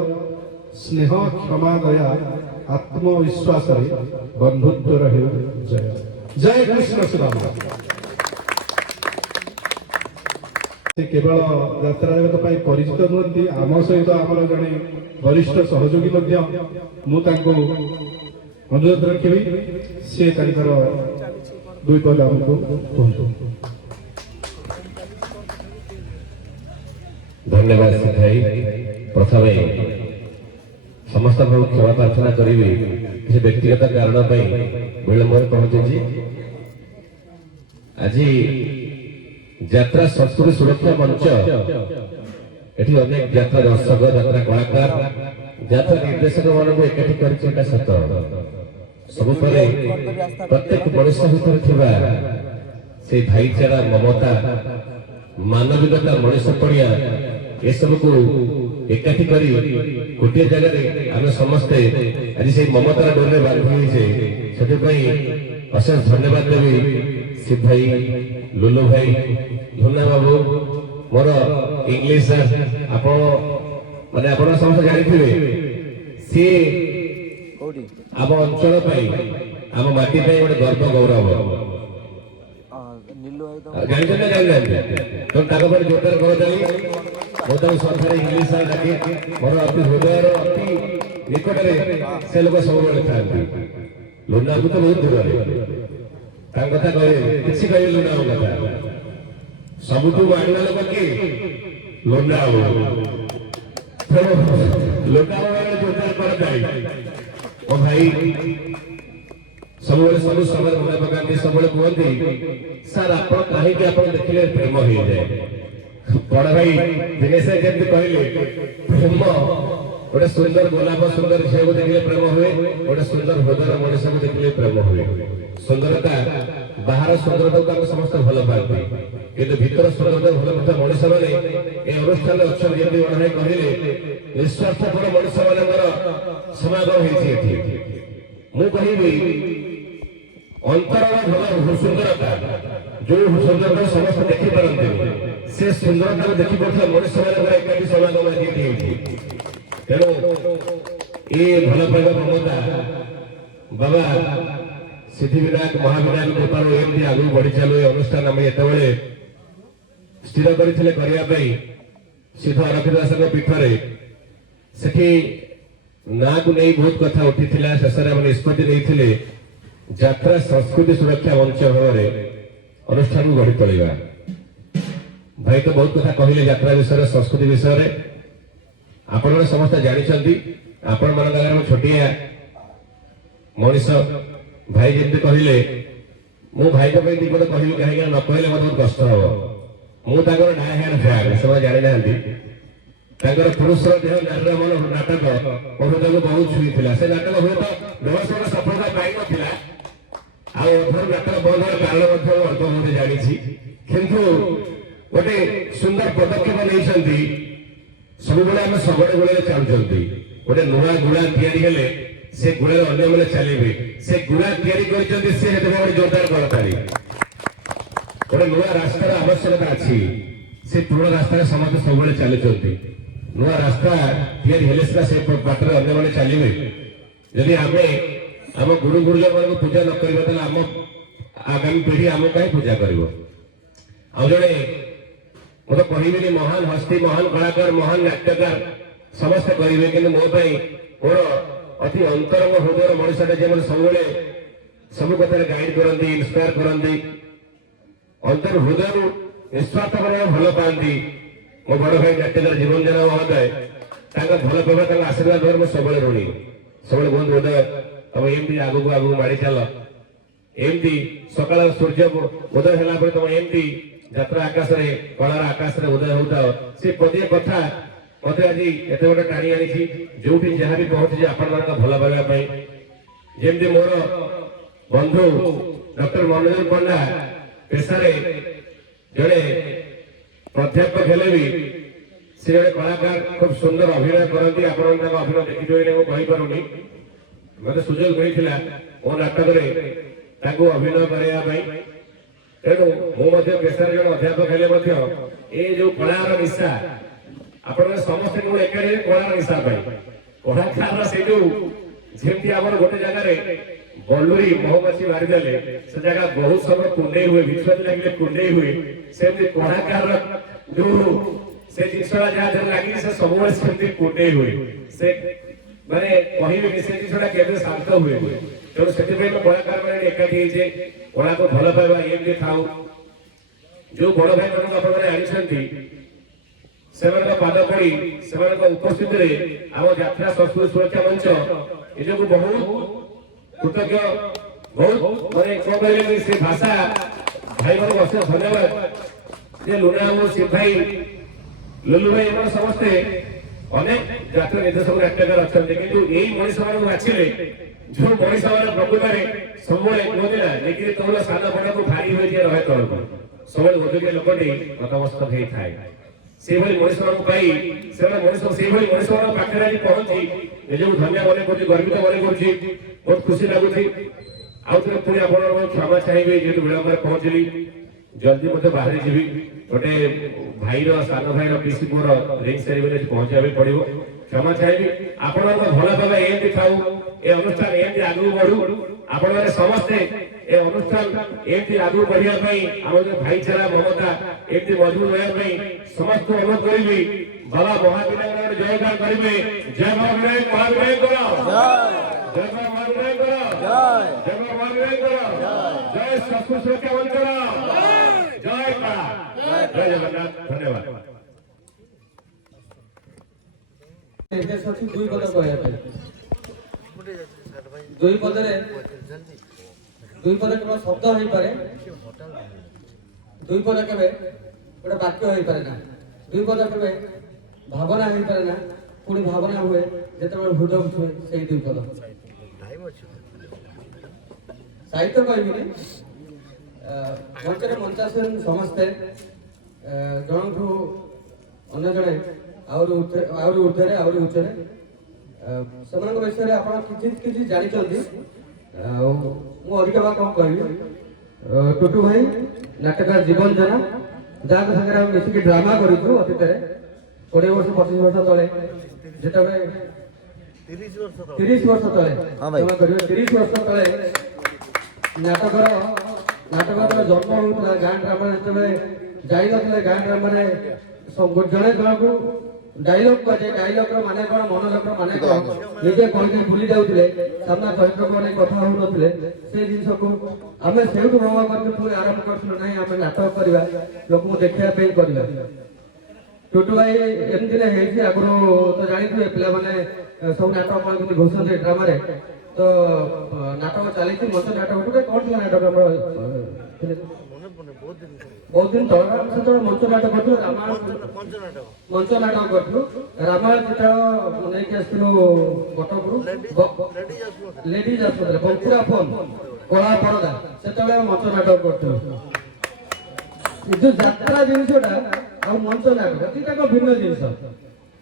स्नेह क्षमा दया आत्मविश्वास बंधुत्व रहे जय जय कृष्ण सुदामा केवल यात्रा जगत परिचित नुहति आम सहित आमर जड़े वरिष्ठ सहयोगी अनुरोध रखी सी दुई पद आमको कहतु धन्यवाद भाई प्रथम समस्त क्षमा प्रार्थना करी किसी व्यक्तिगत कारण विलंब पहुंची आज यात्रा संस्कृति सुरक्षा मंच एटी अनेक यात्रा दर्शक यात्रा कलाकार यात्रा निर्देशक मान एकाठी कर सत सब प्रत्येक मनुष्य भितर से भाईचारा ममता मानविकता मनुष्य पड़िया ये सब को एकाठी करी गोटे जगह आम समस्ते आज से ममतार डोरे बांधी से अशेष धन्यवाद देवी शिव भाई लुलु भाई धुना बाबू मोर इंग्लिश आपण माने आपण समस्त जानिथिबे सी आम अंचल आम माटी गोटे गर्व गौरव जानी तो जोरदार करो ମୁଁ ତାକୁ ସନ୍ଧ୍ୟାରେ ଇଂଲିଶ ଡାକେ ମୋର ଅତି ହୃଦୟର ଅତି ନିକଟରେ ସେ ଲୋକ ସବୁବେଳେ ଥାନ୍ତି। ଲୁନାକୁ ତ ବହୁତ ଦୂରରେ ତାଙ୍କ କଥା କହିବେ କିଛି କହିବେ ଲୁନାଙ୍କ କଥା ସବୁଠୁ ଆଣିବା ଲୋକ କିଏ ଲୁନା ଲୁନା ଯୋଜନା କରାଯାଏ ମୋ ଭାଇ ସବୁବେଳେ ସବୁ ସମୟରେ ମନେ ପକାନ୍ତି ସବୁବେଳେ କୁହନ୍ତି ସାର୍ ଆପଣ କାହିଁକି ଆପଣ ଦେଖିଲେ ପ୍ରେମ ହେଇଯାଏ। ବଡ ଭାଇ ଦିନେଶ ଯେମିତି କହିଲେ ପ୍ରେମ ଗୋଟେ ସୁନ୍ଦର ଗୋଲାପ ସୁନ୍ଦର ଝିଅକୁ ଦେଖିଲେ ପ୍ରେମ ହୁଏ ଗୋଟେ ସୁନ୍ଦର ହୃଦୟର ମଣିଷକୁ ଦେଖିଲେ ପ୍ରେମ ହୁଏ। ସୁନ୍ଦରତା ବାହାର ସୁନ୍ଦରତାକୁ ଆମେ ସମସ୍ତେ ଭଲ ପାଆନ୍ତି କିନ୍ତୁ ଭିତର ସୁନ୍ଦରତା ଭଲ ପାଉଥିବା ମଣିଷ ମାନେ ଏ ଅନୁଷ୍ଠାନରେ ଅଛନ୍ତି। ଯେମିତି ବଡ ଭାଇ କହିଲେ ନିଃସ୍ୱାର୍ଥପର ମଣିଷ ମାନଙ୍କର ସମାଗମ ହେଇଛି ଏଠି। ମୁଁ କହିବି ଅନ୍ତରର ଭଲ ସୁନ୍ଦରତା ଯୋଉ ସୁନ୍ଦରତା ସମସ୍ତେ ଦେଖିପାରନ୍ତି ସେ ସୁନ୍ଦରତାକୁ ଦେଖିପାରୁଥିବା ମଣିଷ ମାନଙ୍କର ଏକାଠି ସମାଗମ ଏଠି ହେଇଛି। ତେଣୁ ଏ ଭଲ ପାଇବା ମମତା ବାବା ସିଦ୍ଧିବିନାୟକ ମହାବିନାୟକ କୃପାରୁ ଏମିତି ଆଗକୁ ବଢି ଚାଲୁ। ଏ ଅନୁଷ୍ଠାନ ଆମେ ଯେତେବେଳେ ସ୍ଥିର କରିଥିଲେ କରିବା ପାଇଁ ସିଦ୍ଧ ଆରକ୍ଷୀ ଦାସଙ୍କ ପୀଠରେ ସେଠି ନାଁକୁ ନେଇ ବହୁତ କଥା ଉଠିଥିଲା। ଶେଷରେ ଆମେ ନିଷ୍ପତ୍ତି ନେଇଥିଲେ ଯାତ୍ରା ସଂସ୍କୃତି ସୁରକ୍ଷା ମଞ୍ଚ ଭାବରେ ଅନୁଷ୍ଠାନକୁ ଗଢି ତୋଳିବା। ଭାଇ ତ ବହୁତ କଥା କହିଲେ ଯାତ୍ରା ବିଷୟରେ ସଂସ୍କୃତି ବିଷୟରେ ଆପଣମାନେ ସମସ୍ତେ ଜାଣିଛନ୍ତି। ଆପଣମାନଙ୍କ ଆଗରେ ମୁଁ ଛୋଟିଆ ମଣିଷ ଭାଇ ଯେମିତି କହିଲେ ମୁଁ ଭାଇଙ୍କ ପାଇଁ ଦି ପଦ କହିବି କାହିଁକି ନ କହିଲେ ମୋତେ ବହୁତ କଷ୍ଟ ହବ। ମୁଁ ତାଙ୍କର ଡାଏ ହ୍ୟାଣ୍ଡ ଫ୍ୟାନ୍ ସେମାନେ ଜାଣିନାହାନ୍ତି। ତାଙ୍କର ପୁରୁଷର ଦେହ ନାରୀର ମନ ନାଟକ ମୋ ହୃଦୟକୁ ବହୁତ ଛୁଇଁଥିଲା। ସେ ନାଟକ ହୁଏତ ବ୍ୟବସାୟର ସଫଳତା ପାଇନଥିଲା ଆଉ ଅଧର ନାଟକ ବନ୍ଦ ହେବାର କାରଣ ମଧ୍ୟ ମୁଁ ଅଳ୍ପ ବହୁତ ଜାଣିଛି କିନ୍ତୁ ଗୋଟେ ସୁନ୍ଦର ପଦକ୍ଷେପ ନେଇଛନ୍ତି। ସବୁବେଳେ ଆମେ ଶଗଡ଼ ଗୁଳାରେ ଚାଲୁଛନ୍ତି। ଗୋଟେ ନୂଆ ଗୁଳା ତିଆରି ହେଲେ ସେ ଗୁଳାରେ ଅନ୍ୟମାନେ ଚାଲିବେ। ସେ ଗୁଳା ତିଆରି କରିଛନ୍ତି ସେ ହେତେ ବଡ଼ ଜୋରଦାର କଳାକାରୀ। ଗୋଟେ ନୂଆ ରାସ୍ତାର ଆବଶ୍ୟକତା ଅଛି। ସେ ପୁରୁଣା ରାସ୍ତାରେ ସମସ୍ତେ ସବୁବେଳେ ଚାଲୁଛନ୍ତି। ନୂଆ ରାସ୍ତା ତିଆରି ହେଲେ ସିନା ସେ ବାଟରେ ଅନ୍ୟମାନେ ଚାଲିବେ। ଯଦି ଆମେ ଆମ ଗୁରୁ ଗୁରୁଜନମାନଙ୍କୁ ପୂଜା ନ କରିବା ତାହେଲେ ଆମ ଆଗାମୀ ପିଢି ଆମକୁ କାହିଁ ପୂଜା କରିବ। ଆଉ ଜଣେ ମୁଁ ତ କହିବିନି ମହାନ ହସ୍ତି ମହାନ କଳାକାର ମହାନ ନାଟ୍ୟକାର ସମସ୍ତେ କହିବେ କିନ୍ତୁ ମୋ ପାଇଁ ମୋର ଅତି ଅନ୍ତରଙ୍ଗ ହୃଦୟର ମଣିଷଟା ଯେ ମୋତେ ସବୁବେଳେ ସବୁ କଥାରେ ଗାଇଡ୍ କରନ୍ତି ଇନ୍ସପାୟାର କରନ୍ତି ଅନ୍ତର ହୃଦୟରୁ ନିଃସ୍ୱାର୍ଥପର ଭଲ ପାଆନ୍ତି ମୋ ବଡ ଭାଇ ନାଟ୍ୟକାର ଜୀବନ ଜେନା ମହୋଦୟ। ତାଙ୍କ ଭଲ ପାଇବା ତାଙ୍କ ଆଶୀର୍ବାଦ ମୁଁ ସବୁବେଳେ ଋଣୀ। ସବୁବେଳେ କୁହନ୍ତୁ ହୃଦୟ ତମେ ଏମିତି ଆଗକୁ ଆଗକୁ ମାଡ଼ି ଚାଲ। ଏମିତି ସକାଳ ସୂର୍ଯ୍ୟ ଉଦୟ ହେଲା ପରେ ତମେ ଏମିତି ଯାତ୍ରା ଆକାଶରେ କଳାର ଆକାଶରେ ଉଦୟ ହଉଥାଅ। ସେ ପଦିଏ କଥା ମତେ ଆଜି ଏତେ ଗୋଟେ ଟାଣି ଆଣିଛି ଯୋଉଠି ଯାହା ବି ପହଞ୍ଚିଛି ଆପଣମାନଙ୍କ ଭଲ ପାଇବା ପାଇଁ। ଯେମିତି ମୋର ବନ୍ଧୁ ଡକ୍ଟର ମନୋଜ ପଣ୍ଡା ପେଶାରେ ଜଣେ ଅଧ୍ୟାପକ ହେଲେ ବି ସେ ଜଣେ କଳାକାର ଖୁବ ସୁନ୍ଦର ଅଭିନୟ କରନ୍ତି। ଆପଣ ତାଙ୍କ ଅଭିନୟ ଦେଖିଥିବେ ମୁଁ କହିପାରୁନି। ମତେ ସୁଯୋଗ ମିଳିଥିଲା ମୋ ନାଟକରେ ତାଙ୍କୁ ଅଭିନୟ କରିବା ପାଇଁ। ତେଣୁ ମୁଁ ମଧ୍ୟ ପେଶାରେ ଜଣେ ଅଧ୍ୟାପକ ହେଲେ ମଧ୍ୟ ଏ ଯୋଉ କଳାର ନିଶା ଆପଣମାନେ ସମସ୍ତେ କେବଳ ଏକାଠି କଳାର ନିଶା ପାଇଁ କଳାକାରର ସେ ଯୋଉ ଯେମିତି ଆମର ଗୋଟେ ଜାଗାରେ ବଲୁରି ମହୁମାଛି ମାରିଦେଲେ ସେ ଜାଗା ବହୁତ ସମୟ କୁଣ୍ଡେଇ ହୁଏ ବିଶ୍ୱାସ ଲାଗିଲେ କୁଣ୍ଡେଇ ହୁଏ। ସେମିତି କଳାକାରର ଯୋଉ ସେ ଜିନିଷଟା ଯାହା ଲାଗିଛି ସେ ସବୁବେଳେ ସେମିତି କୁଣ୍ଡେଇ ହୁଏ। ସେ ମାନେ କହିବେନି ସେ ଜିନିଷଟା କେବେ ଶାନ୍ତ ହୁଏ। ତେଣୁ ସେଥିପାଇଁ କଳାକାର ମାନେ ଏକାଠି ହେଇଛେ କଳାକୁ ଭଲ ପାଇବା ଏମିତି ଥାଉ। ଯୋଉ ବଡ ଭାଇ ମାନଙ୍କୁ ଆପଣମାନେ ଆଣିଛନ୍ତି ସେମାନଙ୍କ ପାଦ ପଡି ସେମାନଙ୍କ ଉପସ୍ଥିତିରେ ଆମ ଯାତ୍ରା ସଂସ୍କୃତି ସୁରକ୍ଷା ମଞ୍ଚ ନିଜକୁ ବହୁତ କୃତଜ୍ଞ ବହୁତ ମାନେ କଣ କହିଲେ ସେ ଭାଷା ଭାଇମାନଙ୍କୁ ଅଶେଷ ଧନ୍ୟବାଦ ଯେ ଲୁନା ଓ ଶିବ ଭାଇ ଲୁଲୁ ଭାଇ ଏମାନେ ସମସ୍ତେ ଅନେକ ଜାତୀୟ ନିର୍ଦ୍ଦେଶକ ନାଟ୍ୟକାର ଅଛନ୍ତି କିନ୍ତୁ ଏଇ ମଣିଷ ମାନଙ୍କୁ ବାଛିଲେ ଯୋଉ ମଣିଷ ମାନେ ପ୍ରକୃତରେ ସବୁବେଳେ କୁହନ୍ତି ନା ନେଇକିରି ତମର ସାନ ବଡକୁ ଭାରି ହୋଇକି ରହେ ତଳକୁ ସବୁବେଳେ ଓଜନିଆ ଲୋକଟି ନତମସ୍ତକ ହେଇଥାଏ। ସେଇଭଳି ମଣିଷମାନଙ୍କୁ ପାଇ ସେମାନେ ମଣିଷ ସେଇଭଳି ମଣିଷମାନଙ୍କ ପାଖରେ ଆଜି ପହଞ୍ଚି ନିଜକୁ ଧନ୍ୟ ମନେ କରୁଛି ଗର୍ବିତ ମନେ କରୁଛି ବହୁତ ଖୁସି ଲାଗୁଛି। ଆଉ ଥରେ ପୁଣି ଆପଣଙ୍କ କ୍ଷମା ଚାହିଁବି ଯେହେତୁ ବିଳମ୍ବରେ ପହଞ୍ଚିଲି ଜଲ୍ଦି ମଧ୍ୟ ବାହାରି ଯିବି। ଗୋଟେ ଭାଇର ସାନ ଭାଇର ପିସି ପୁଅର ରିଙ୍ଗ ସେରିମନି ପହଞ୍ଚିବା ପାଇଁ ପଡିବ। କ୍ଷମା ଚାହିଁବି ଆପଣଙ୍କ ଭଲ ପାଇବା ଏମିତି ଥାଉ ଏ ଅନୁଷ୍ଠାନ ଏମିତି ଆଗକୁ ବଢୁ ଆପଣମାନେ ସମସ୍ତେ ଏ ଅନୁଷ୍ଠାନ ଏମିତି ଆଗକୁ ବଢିବା ପାଇଁ ଆମର ଯୋଉ ଭାଇଚାରା ମମତା ଏମିତି ମଜବୁତ ରହିବା ପାଇଁ ସମସ୍ତଙ୍କୁ ଅନୁରୋଧ କରିବି ବାବା ମହାବିନାୟକଙ୍କର ଜୟଗାନ କରିବେ। ଜୟ ମହାବିନାୟକ ମହାବିନାୟକଙ୍କର ଜୟ ମହାବିନାୟକଙ୍କର ଜୟ ମହାବିନାୟକଙ୍କର ଜୟ ଶସ୍ତ୍ର ସୁରକ୍ଷା ମଞ୍ଚର ଜୟ ମା ଜୟ ଜଗନ୍ନାଥ। ଧନ୍ୟବାଦ। ନିର୍ଦ୍ଦେଶ ଅଛି ଦୁଇ ପଦ କହିବା ପାଇଁ। ଦୁଇ ପଦ କେବଳ ଶବ୍ଦ ହେଇପାରେ, ଦୁଇ ପଦ କେବେ ଗୋଟେ ବାକ୍ୟ ହେଇପାରେ ନା, ଦୁଇ ପଦ କେବେ ଭାବନା ହେଇପାରେ ନା, ପୁଣି ଭାବନା ହୁଏ ଯେତେବେଳେ ହୃଦୟ ଛୁଏ ସେଇ ଦୁଇ ପଦ। ସାହିତ୍ୟ କହିବିନି, ମଞ୍ଚରେ ମଞ୍ଚାସୀନ ସମସ୍ତେ ଜଣଠୁ ଅନ୍ୟ ଜଣେ ଆହୁରି ଉର୍ଦ୍ଧ୍ୱରେ ଆହୁରି ଉଚ୍ଚରେ ସେମାନଙ୍କ ବିଷୟରେ ଆପଣ କିଛି ଜାଣିଛନ୍ତି। ଆଉ ମୁଁ ଅଧିକ ବା କଣ କହିବି। ଟୁଟୁ ଭାଇ ନାଟକ ଜୀବନ ଜେନା, ଯାହାଙ୍କ ସାଙ୍ଗରେ ଆମେ ମିଶିକି ଡ୍ରାମା କରିଛୁ ଅତୀତରେ 20 ବର୍ଷ 25 ବର୍ଷ ତଳେ, ଯେତେବେଳେ 30 ବର୍ଷ ତଳେ 30 ବର୍ଷ ତଳେ ନାଟକର ଜନ୍ମ ହେଉଥିଲା। ଗାଁ ଡ୍ରାମାରେ ଯେତେବେଳେ ଯାଇନଥିଲେ, ଗାଁ ଡ୍ରାମାରେ ଜଣେ ଜଣକୁ ଡାଇଲଗ କୁହାଯାଏ। ଡାଇଲଗର ମାନେ କଣ, ମନୋଲଗର ମାନେ କଣ ନିଜେ କହିକି ଭୁଲି ଯାଉଥିଲେ, ସାମ୍ନା ଚରିତ୍ରକୁ ଅନେକ କଥା ହଉନଥିଲେ। ସେ ଜିନିଷକୁ ଆମେ ସେଇଠୁ ଭଙ୍ଗ କରିକି ପୁଣି ଆରମ୍ଭ କରିଥିଲୁ, ନାହିଁ ଆମେ ନାଟକ କରିବା, ଲୋକଙ୍କୁ ଦେଖିବା ପାଇଁ କରିବା। ଟୁଟୁ ଭାଇ ଏମିତି ହେଇଛି, ଆଗରୁ ତ ଜାଣିଥିବେ ପିଲାମାନେ ସବୁ ନାଟକ କଣ କେମିତି ଘୋଷନ୍ତି ଡ୍ରାମାରେ। ତ ନାଟକ ଚାଲିଛି, ମଞ୍ଚ ନାଟକ ଗୋଟେ କଣ ଥିଲା ନାଟକ ଆମର ବହୁତ ଦିନ ତଳେ ସେତେବେଳେ ମଞ୍ଚ ନାଟକ କରିଥିଲୁ, ରାମାୟଣ ମଞ୍ଚ ନାଟକ କରିଥିଲୁ। ରାମାୟଣ ଚିତ୍ର ନେଇକି ଆସିଥିଲୁ କଟକରୁ, ଲେଡିଜ ଆସୁଥିଲେ ବଙ୍କୁରା ଫୋନ କଳା ପରଦା, ସେତେବେଳେ ମଞ୍ଚ ନାଟକ କରିଥିଲୁ। ଯୋଉ ଯାତ୍ରା ଜିନିଷଟା ଆଉ ମଞ୍ଚ ନାଟକ ଦିଟାକ ଭିନ୍ନ ଜିନିଷ।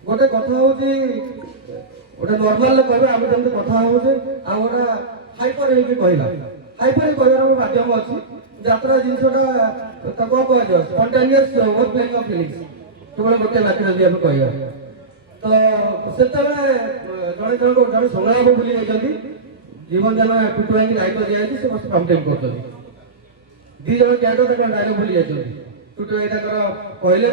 ଗୋଟେ କଥା ହଉଛି ଗୋଟେ ନର୍ମାଲ କହିବା, ଆମେ ଯେମିତି କଥା ହଉଛେ, ଆଉ ଗୋଟେ ହାଇପର ହେଇକି କହିବା। ହାଇପର କହିବାର ମାଧ୍ୟମ ଅଛି। ଯାତ୍ରା ଜିନିଷଟା ତାକୁ କୁହାଯାଏ ସ୍ପଣ୍ଟାନିୟସ୍ ଓଭର ପ୍ଲେଇଂ ଅଫ ଫିଲିଂସ୍, କେବଳ ଗୋଟେ ବାକ୍ୟ ଯଦି ଆମେ କହିବା। ତ ସେତେବେଳେ ଜଣେ ସଂଗ୍ରାମ ଭୁଲି ଯାଇଛନ୍ତି, ଜୀବନ ଜାନ ଟୁଟୁ ଭାଇକି ଦାୟିତ୍ୱ ଦିଆଯାଇଛି, ସେ ବସି କମ୍ପ୍ଲେନ୍ କରୁଛନ୍ତି। 2 ଜଣ କ୍ୟାରେକ୍ଟର ତାଙ୍କର ଡାଇଲଗ ଭୁଲି ଯାଇଛନ୍ତି। ଟୁଟୁ ଭାଇ ତାଙ୍କର କହିଲେ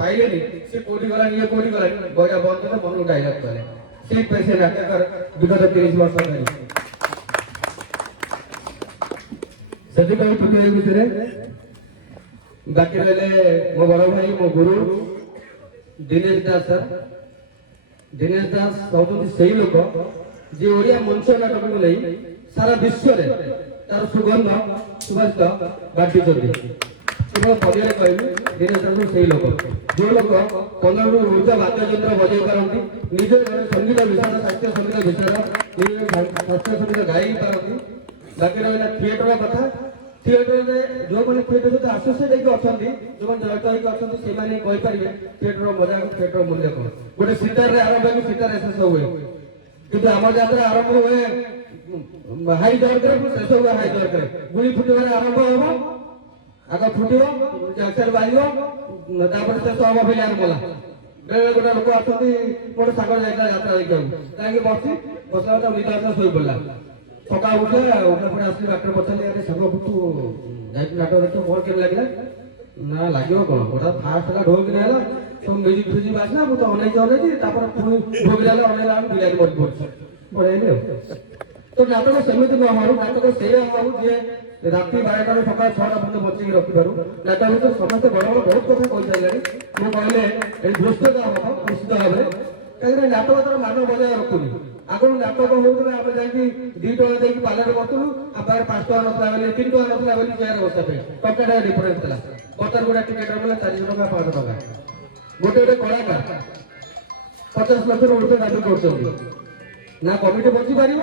ପାଇଲେନି, ସେ କୋଉଠି ଗଲାଣି, ଇଏ କୋଉଠି ଗଲାଣି, ବହିଟା ବନ୍ଦ କଲେ, ମନକୁ ଡାଇଲଗ କଲେ। ସେଇଥିପାଇଁ ସେ ନାଟକର ବିଗତ 30 ବର୍ଷ ଧରି। ସେଥିପାଇଁ ଟୁଟୁ ଭାଇ ଭିତରେ ବାକି ରହିଲେ ମୋ ବଡ ଭାଇ, ମୋ ଗୁରୁ ଦିନେଶ ଦାସ ସାର୍। ଦିନେଶ ଦାସ ହଉଛନ୍ତି ସେଇ ଲୋକ ଯିଏ ଓଡ଼ିଆ ମଞ୍ଚ ନାଟକକୁ ନେଇ ସାରା ବିଶ୍ୱରେ ତାର ସୁଗନ୍ଧ ସୁବାସିତ ବାଣ୍ଟିଛନ୍ତି। କେବଳ ପଡ଼ିଆରେ କହିବି, ଦିନେଶ ଦାସ ସେଇ ଲୋକ, ଯୋଉ ଲୋକ 15ରୁ ଉର୍ଦ୍ଧ୍ୱ ବାଦ୍ୟଯନ୍ତ୍ର ବଜାଇ ପାରନ୍ତି, ନିଜେ ଜଣେ ସଙ୍ଗୀତ ବିଷୟ, ଶାସ୍ତ୍ରୀୟ ସଙ୍ଗୀତ ବିଷୟ, ନିଜେ ଶାସ୍ତ୍ରୀୟ ସଙ୍ଗୀତ ଗାଇ ପାରନ୍ତି। ବାକି ରହିଲା ଥିଏଟର କଥା। ଥିଏଟରରେ ଯୋଉମାନେ ଥିଏଟର ସହିତ ଆସୋସିଏଟ୍ ହେଇକି ଅଛନ୍ତି, ଯୋଉମାନେ ଜଡ଼ିତ ହେଇକି ଅଛନ୍ତି, ସେମାନେ କହିପାରିବେ ଥିଏଟର ମଜା, ଥିଏଟର ମୂଲ୍ୟ କଣ। ଗୋଟେ ସିତାରରେ ଆରମ୍ଭ ହେଇକି ସିତାରରେ ଶେଷ ହୁଏ, କିନ୍ତୁ ଆମ ଯାତ୍ରା ଆରମ୍ଭ ହୁଏ ହାଇ ଦରକାରେ, ଶେଷ ହୁଏ ହାଇ ଦରକାରେ। ଗୁଳି ଫୁଟିବାରେ ଆରମ୍ଭ ହବ, ଆଗ ଫୁଟିବ, ଜ୍ୟାକେଟ ବାଜିବ, ତାପରେ ଶେଷ ହବ ପିଲାର ଗଲା। ବେଳେ ଗୋଟେ ଲୋକ ଅଛନ୍ତି, ଗୋଟେ ସାଙ୍ଗ ଯାଇଥିଲା ଯାତ୍ରା ଦେଖିବାକୁ, ଯାଇକି ବସିଲା ତା ନିଦ ଆସିଲା, ଶୋଇ ପଡିଲା। ସକାଳ ଉଠିଲା ପରେ ଆସିଲି, ଡାକ୍ତର ପଚାରିଲେ, ଆରେ ସାଙ୍ଗ ତୁ ଯାଇକି ନାଟକ ଦେଖିବ, ମୋର କେମିତି ଲାଗିଲା? ନା ଲାଗିବ କଣ, ଗୋଟା ଫାଷ୍ଟ ହେଲା ଢୋକିନା ହେଲା, ସବୁ ମ୍ୟୁଜିକ୍ ଫ୍ୟୁଜିକ୍ ବାଜିଲା, ମୁଁ ତ ଅନେଇଛି, ତାପରେ ପୁଣି ଢୋକିଲା ହେଲେ ଅନେଇଲା ବେଳକୁ ବିଲାତି ବସି ପଡୁଛି, ପଳେଇଲି ଆଉ। ତ ନାଟକ ସେମିତି ନ ହଉ, ନାଟକ ସେଇଆ ହଉ ଯେ ରାତି 12ଟାରୁ ସକାଳ 6ଟା ପର୍ଯ୍ୟନ୍ତ ବଞ୍ଚେଇକି ରଖିପାରୁ। ନାଟକ ଭିତରେ ସମସ୍ତେ ବଡ଼ ବଡ଼ ବହୁତ କଥା କହିସାରିଲେଣି। ମୁଁ କହିଲେ ଏଇ ଦୃଶ୍ୟତା ହବ ନିଶ୍ଚିତ ଭାବରେ, କାହିଁକିନା ନାଟକ ତାର ମାନ ବଜାୟ ରଖୁନି। ଆଗରୁ ନାଟକ ହଉଥିଲା, ଆମେ ଯାଇକି 2 ଟଙ୍କା ଦେଇକି ପାଲରେ ବସୁଥିଲୁ, ଆମ ପାଖରେ 5 ଟଙ୍କା ନଥିଲା ବୋଲି, 3 ଟଙ୍କା ନଥିଲା ବୋଲି ଚେୟାର ବସିବା ପାଇଁ ଟଙ୍କାଟା ଡିଫରେନ୍ସ ଥିଲା। ବର୍ତ୍ତମାନ ଗୋଟେ ଟିକେଟ ମିଳେ 400 ଟଙ୍କା 500 ଟଙ୍କା। ଗୋଟେ କଳାକାର 50 ଲକ୍ଷରୁ ଉର୍ଦ୍ଧ୍ୱ ଦାବି କରୁଛନ୍ତି। ନା କମିଟି ବଞ୍ଚି ପାରିବ,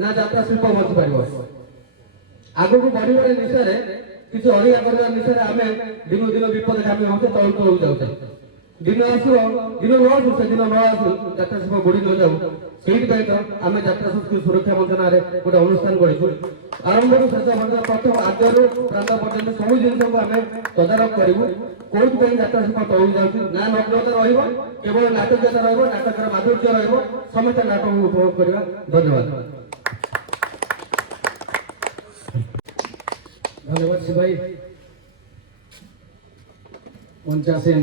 ନା ଯାତ୍ରା ଶିଳ୍ପ ବଞ୍ଚି ପାରିବ। ଆଗକୁ ବଢିବାର ନିଶାରେ, କିଛି ଅଳିଆ କରିବା ନିଶାରେ ଆମେ ଦିନକୁ ଦିନ ବିପଦ ଆମେ ହଉଛେ, ତଳକୁ ଯାଉଛେ। ଦିନ ଆସିବ, ଦିନ ନ ଆସୁ, ସେଦିନ ନ ଆସୁ, ଯାତ୍ରା ଶିଳ୍ପ ବୁଡି ନ ଯାଉ। ସେଇଥିପାଇଁ ତ ଆମେ ଯାତ୍ରା ସଂସ୍କୃତି ସୁରକ୍ଷା ମଞ୍ଚ ନାଁରେ ଗୋଟେ ଅନୁଷ୍ଠାନ କରିଛୁ। ଆରମ୍ଭରୁ ଶେଷ ପର୍ଯ୍ୟନ୍ତ, ପ୍ରଥମ ଆଦ୍ୟରୁ ପ୍ରାନ୍ତ ପର୍ଯ୍ୟନ୍ତ ସବୁ ଜିନିଷକୁ ଆମେ ତଦାରଖ କରିବୁ। କୋଉଥିପାଇଁ ଯାତ୍ରା ଶିଳ୍ପ ତଳକୁ ଯାଉଛି, ନା ନଗ୍ନତା ରହିବ, କେବଳ ନାଟକୀୟତା ରହିବ, ନାଟକର ମାଧୁର୍ଯ୍ୟ ରହିବ, ସମସ୍ତେ ନାଟକକୁ ଉପଭୋଗ କରିବା। ଧନ୍ୟବାଦ। ধন্যবাদ শিব ভাই। পঞ্চাশেন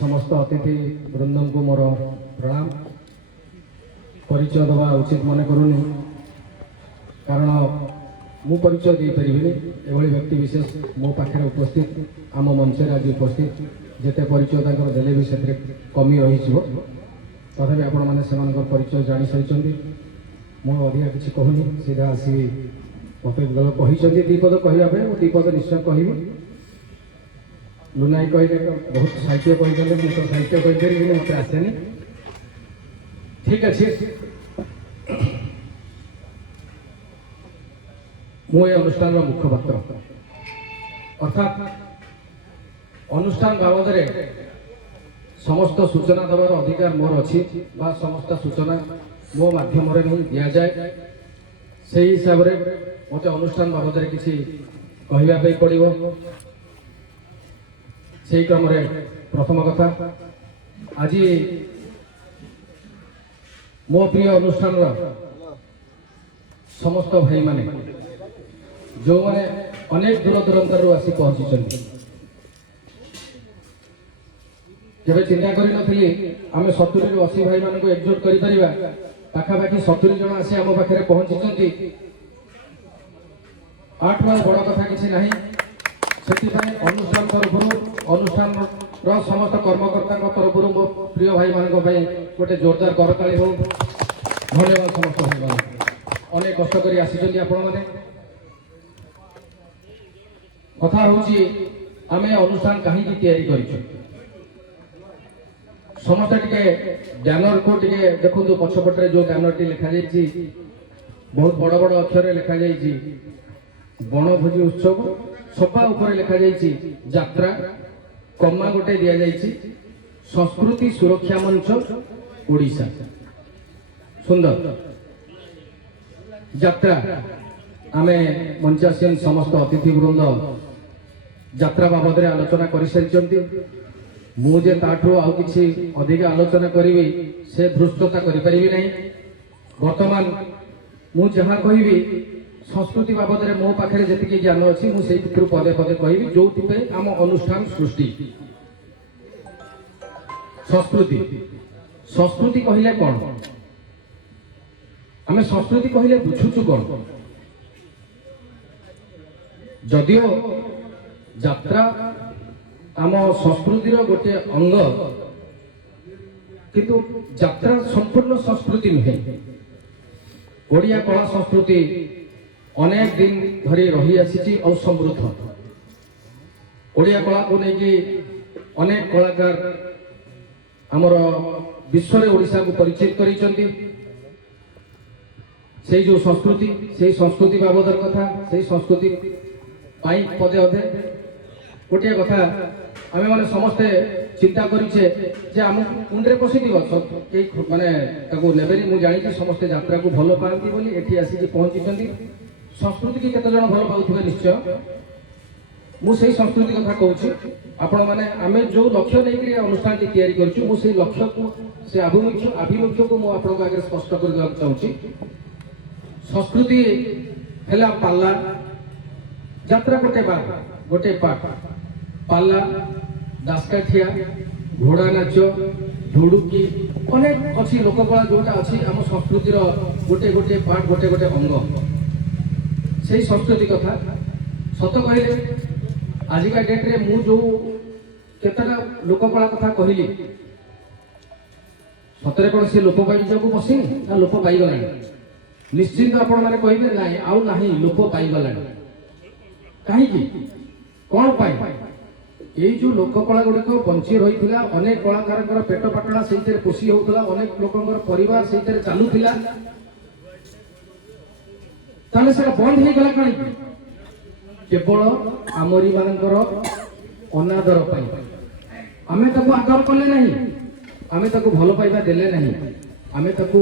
সমস্ত অতিথি বৃন্দଙ୍କୁ ମୋର ପ୍ରଣାମ। ପରିଚୟ ଦେବା ଉଚିତ ମନେ କରୁନି, କାରଣ ମୁଁ ପରିଚୟ ଦେଇପାରିବିନି। ଏଭଳି ବ୍ୟକ୍ତି ବିଶେଷ ମୋ ପାଖରେ ଉପସ୍ଥିତ, ଆମ ମଞ୍ଚରେ ଆଜି ଉପସ୍ଥିତ, ଯେତେ ପରିଚୟ ତାଙ୍କର ଦେଲେ ବି ସେଥିରେ କମି ରହିଯିବ। ତଥାପି ଆପଣମାନେ ସେମାନଙ୍କର ପରିଚୟ ଜାଣିସାରିଛନ୍ତି। ମୁଁ ଅଧିକା କିଛି କହୁନି, ସିଧା ଆସି ମୋତେ କହିଛନ୍ତି ଦୁଇ ପଦ କହିବା ପାଇଁ, ମୁଁ ଦୁଇ ପଦ ନିଶ୍ଚୟ କହିବି। ଲୁନାଇ କହିଲେ ବହୁତ ସାହିତ୍ୟ କହିଦେଲେ, ମୁଁ ତ ସାହିତ୍ୟ କହିପାରିବିନି, ମୋତେ ଆସେନି। ଠିକ୍ ଅଛି, ମୁଁ ଏ ଅନୁଷ୍ଠାନର ମୁଖପାତ୍ର, ଅର୍ଥାତ୍ ଅନୁଷ୍ଠାନ ବାବଦରେ ସମସ୍ତ ସୂଚନା ଦେବାର ଅଧିକାର ମୋର ଅଛି, ବା ସମସ୍ତ ସୂଚନା ମୋ ମାଧ୍ୟମରେ ହିଁ ଦିଆଯାଏ। ସେହି ହିସାବରେ ମୋତେ ଅନୁଷ୍ଠାନ ବାବଦରେ କିଛି କହିବା ପାଇଁ ପଡ଼ିବ। ସେହି କ୍ରମରେ ପ୍ରଥମ କଥା, ଆଜି ମୋ ପ୍ରିୟ ଅନୁଷ୍ଠାନର ସମସ୍ତ ଭାଇମାନେ ଯେଉଁମାନେ ଅନେକ ଦୂର ଦୂରାନ୍ତରରୁ ଆସି ପହଞ୍ଚିଛନ୍ତି, କେବେ ଚିନ୍ତା କରିନଥିଲି ଆମେ 70ରୁ 80 ଭାଇମାନଙ୍କୁ ଏକଜୁଟ କରିପାରିବା। ପାଖାପାଖି 70 ଜଣ ଆସି ଆମ ପାଖରେ ପହଞ୍ଚିଛନ୍ତି। ଆଠରୁ ବଡ଼ କଥା କିଛି ନାହିଁ। ସେଥିପାଇଁ ଅନୁଷ୍ଠାନ ତରଫରୁ, ଅନୁଷ୍ଠାନର ସମସ୍ତ କର୍ମକର୍ତ୍ତାଙ୍କ ତରଫରୁ ମୋ ପ୍ରିୟ ଭାଇମାନଙ୍କ ପାଇଁ ଗୋଟେ ଜୋରଦାର କରତାଳି ହଉ। ଧନ୍ୟବାଦ ସମସ୍ତ ଭାଇମାନଙ୍କୁ, ଅନେକ କଷ୍ଟ କରି ଆସିଛନ୍ତି ଆପଣମାନେ। କଥା ହେଉଛି ଆମେ ଅନୁଷ୍ଠାନ କାହିଁକି ତିଆରି କରିଛୁ। ସମସ୍ତେ ଟିକେ ବ୍ୟାନରକୁ ଟିକେ ଦେଖନ୍ତୁ, ପଛପଟରେ ଯେଉଁ ବ୍ୟାନରଟି ଲେଖାଯାଇଛି, ବହୁତ ବଡ଼ ବଡ଼ ଅକ୍ଷରରେ ଲେଖାଯାଇଛି ବଣଭୋଜି ଉତ୍ସବ, ସଭା ଉପରେ ଲେଖାଯାଇଛି ଯାତ୍ରା, କମା ଗୋଟେ ଦିଆଯାଇଛି ସଂସ୍କୃତି ସୁରକ୍ଷା ମଞ୍ଚ ଓଡ଼ିଶା। ସୁନ୍ଦର ଯାତ୍ରା। ଆମେ ମଞ୍ଚାସୀନ ସମସ୍ତ ଅତିଥିବୃନ୍ଦ ଯାତ୍ରା ବାବଦରେ ଆଲୋଚନା କରିସାରିଛନ୍ତି। ମୁଁ ଯେ ତାଠୁ ଆଉ କିଛି ଅଧିକ ଆଲୋଚନା କରିବି ସେ ଧୃଷ୍ଟତା କରିପାରିବି ନାହିଁ। ବର୍ତ୍ତମାନ ମୁଁ ଯାହା କହିବି ସଂସ୍କୃତି ବାବଦରେ ମୋ ପାଖରେ ଯେତିକି ଜ୍ଞାନ ଅଛି ମୁଁ ସେଇ ଭିତରୁ ପଦେ ପଦେ କହିବି, ଯୋଉଥିପାଇଁ ଆମ ଅନୁଷ୍ଠାନ ସୃଷ୍ଟି। ସଂସ୍କୃତି, ସଂସ୍କୃତି କହିଲେ କ'ଣ? ଆମେ ସଂସ୍କୃତି କହିଲେ ବୁଝୁଛୁ କ'ଣ? ଯଦିଓ ଯାତ୍ରା ଆମ ସଂସ୍କୃତିର ଗୋଟିଏ ଅଙ୍ଗ, କିନ୍ତୁ ଯାତ୍ରା ସମ୍ପୂର୍ଣ୍ଣ ସଂସ୍କୃତି ନୁହେଁ। ଓଡ଼ିଆ କଳା ସଂସ୍କୃତି ଅନେକ ଦିନ ଧରି ରହି ଆସିଛି ଆଉ ସମୃଦ୍ଧ। ଓଡ଼ିଆ କଳାକୁ ନେଇକି ଅନେକ କଳାକାର ଆମର ବିଶ୍ୱରେ ଓଡ଼ିଶାକୁ ପରିଚିତ କରିଛନ୍ତି। ସେଇ ଯେଉଁ ସଂସ୍କୃତି, ସେଇ ସଂସ୍କୃତି ବାବଦର କଥା, ସେଇ ସଂସ୍କୃତି ପାଇଁ ପଦେ ଅଧେ ଗୋଟିଏ କଥା ଆମେମାନେ ସମସ୍ତେ ଚିନ୍ତା କରିଛେ ଯେ ଆମ ମୁଣ୍ଡରେ ପଶିଥିବ, କେହି ମାନେ ତାକୁ ନେବେନି। ମୁଁ ଜାଣିଛି ସମସ୍ତେ ଯାତ୍ରାକୁ ଭଲ ପାଆନ୍ତି ବୋଲି ଏଠି ଆସିକି ପହଞ୍ଚିଛନ୍ତି। ସଂସ୍କୃତିକି କେତେ ଜଣ ଭଲ ପାଉଥିବେ ନିଶ୍ଚୟ। ମୁଁ ସେଇ ସଂସ୍କୃତି କଥା କହୁଛି। ଆପଣମାନେ ଆମେ ଯେଉଁ ଲକ୍ଷ୍ୟ ନେଇକି ଅନୁଷ୍ଠାନଟି ତିଆରି କରିଛୁ, ମୁଁ ସେଇ ଲକ୍ଷ୍ୟକୁ, ସେ ଆଭିମୁଖ୍ୟକୁ ମୁଁ ଆପଣଙ୍କ ଆଗରେ ସ୍ପଷ୍ଟ କରିଦେବାକୁ ଚାହୁଁଛି। ସଂସ୍କୃତି ହେଲା ପାଲା, ଯାତ୍ରା ଗୋଟେ ପାର୍ଟ। ପାଲା, ଦାସକାଠିଆ, ଘୋଡ଼ା ନାଚ, ଧୁଡୁକି, ଅନେକ ଅଛି ଲୋକକଳା ଯୋଉଟା ଅଛି ଆମ ସଂସ୍କୃତିର ଗୋଟେ ପାର୍ଟ, ଗୋଟେ ଅଙ୍ଗ। ସେଇ ସଂସ୍କୃତି କଥା ସତ କହିଲେ ଆଜିକା ଡେଟ୍ରେ ମୁଁ ଯେଉଁ କେତେଟା ଲୋକକଳା କଥା କହିଲି, ସତରେ କ'ଣ ସେ ଲୋପ ପାଇବାକୁ ବସିନି ନା ଲୋପ ପାଇଗଲାଣି? ନିଶ୍ଚିନ୍ତ ଆପଣମାନେ କହିବେ ନାହିଁ, ଆଉ ନାହିଁ, ଲୋପ ପାଇଗଲାଣି। କାହିଁକି, କ'ଣ ପାଇଁ? ଏଇ ଯେଉଁ ଲୋକକଳା ଗୁଡ଼ିକ ବଞ୍ଚି ରହିଥିଲା, ଅନେକ କଳାକାରଙ୍କର ପେଟ ପାଟଣା ସେଇଥିରେ ପୋଷି ହେଉଥିଲା, ଅନେକ ଲୋକଙ୍କର ପରିବାର ସେଇଥିରେ ଚାଲୁଥିଲା, ତାହେଲେ ସେଟା ବନ୍ଦ ହେଇଗଲା କାହିଁକି? କେବଳ ଆମରି ମାନଙ୍କର ଅନାଦର ପାଇଁ। ଆମେ ତାକୁ ଆଦର କଲେ ନାହିଁ, ଆମେ ତାକୁ ଭଲ ପାଇବା ଦେଲେ ନାହିଁ, ଆମେ ତାକୁ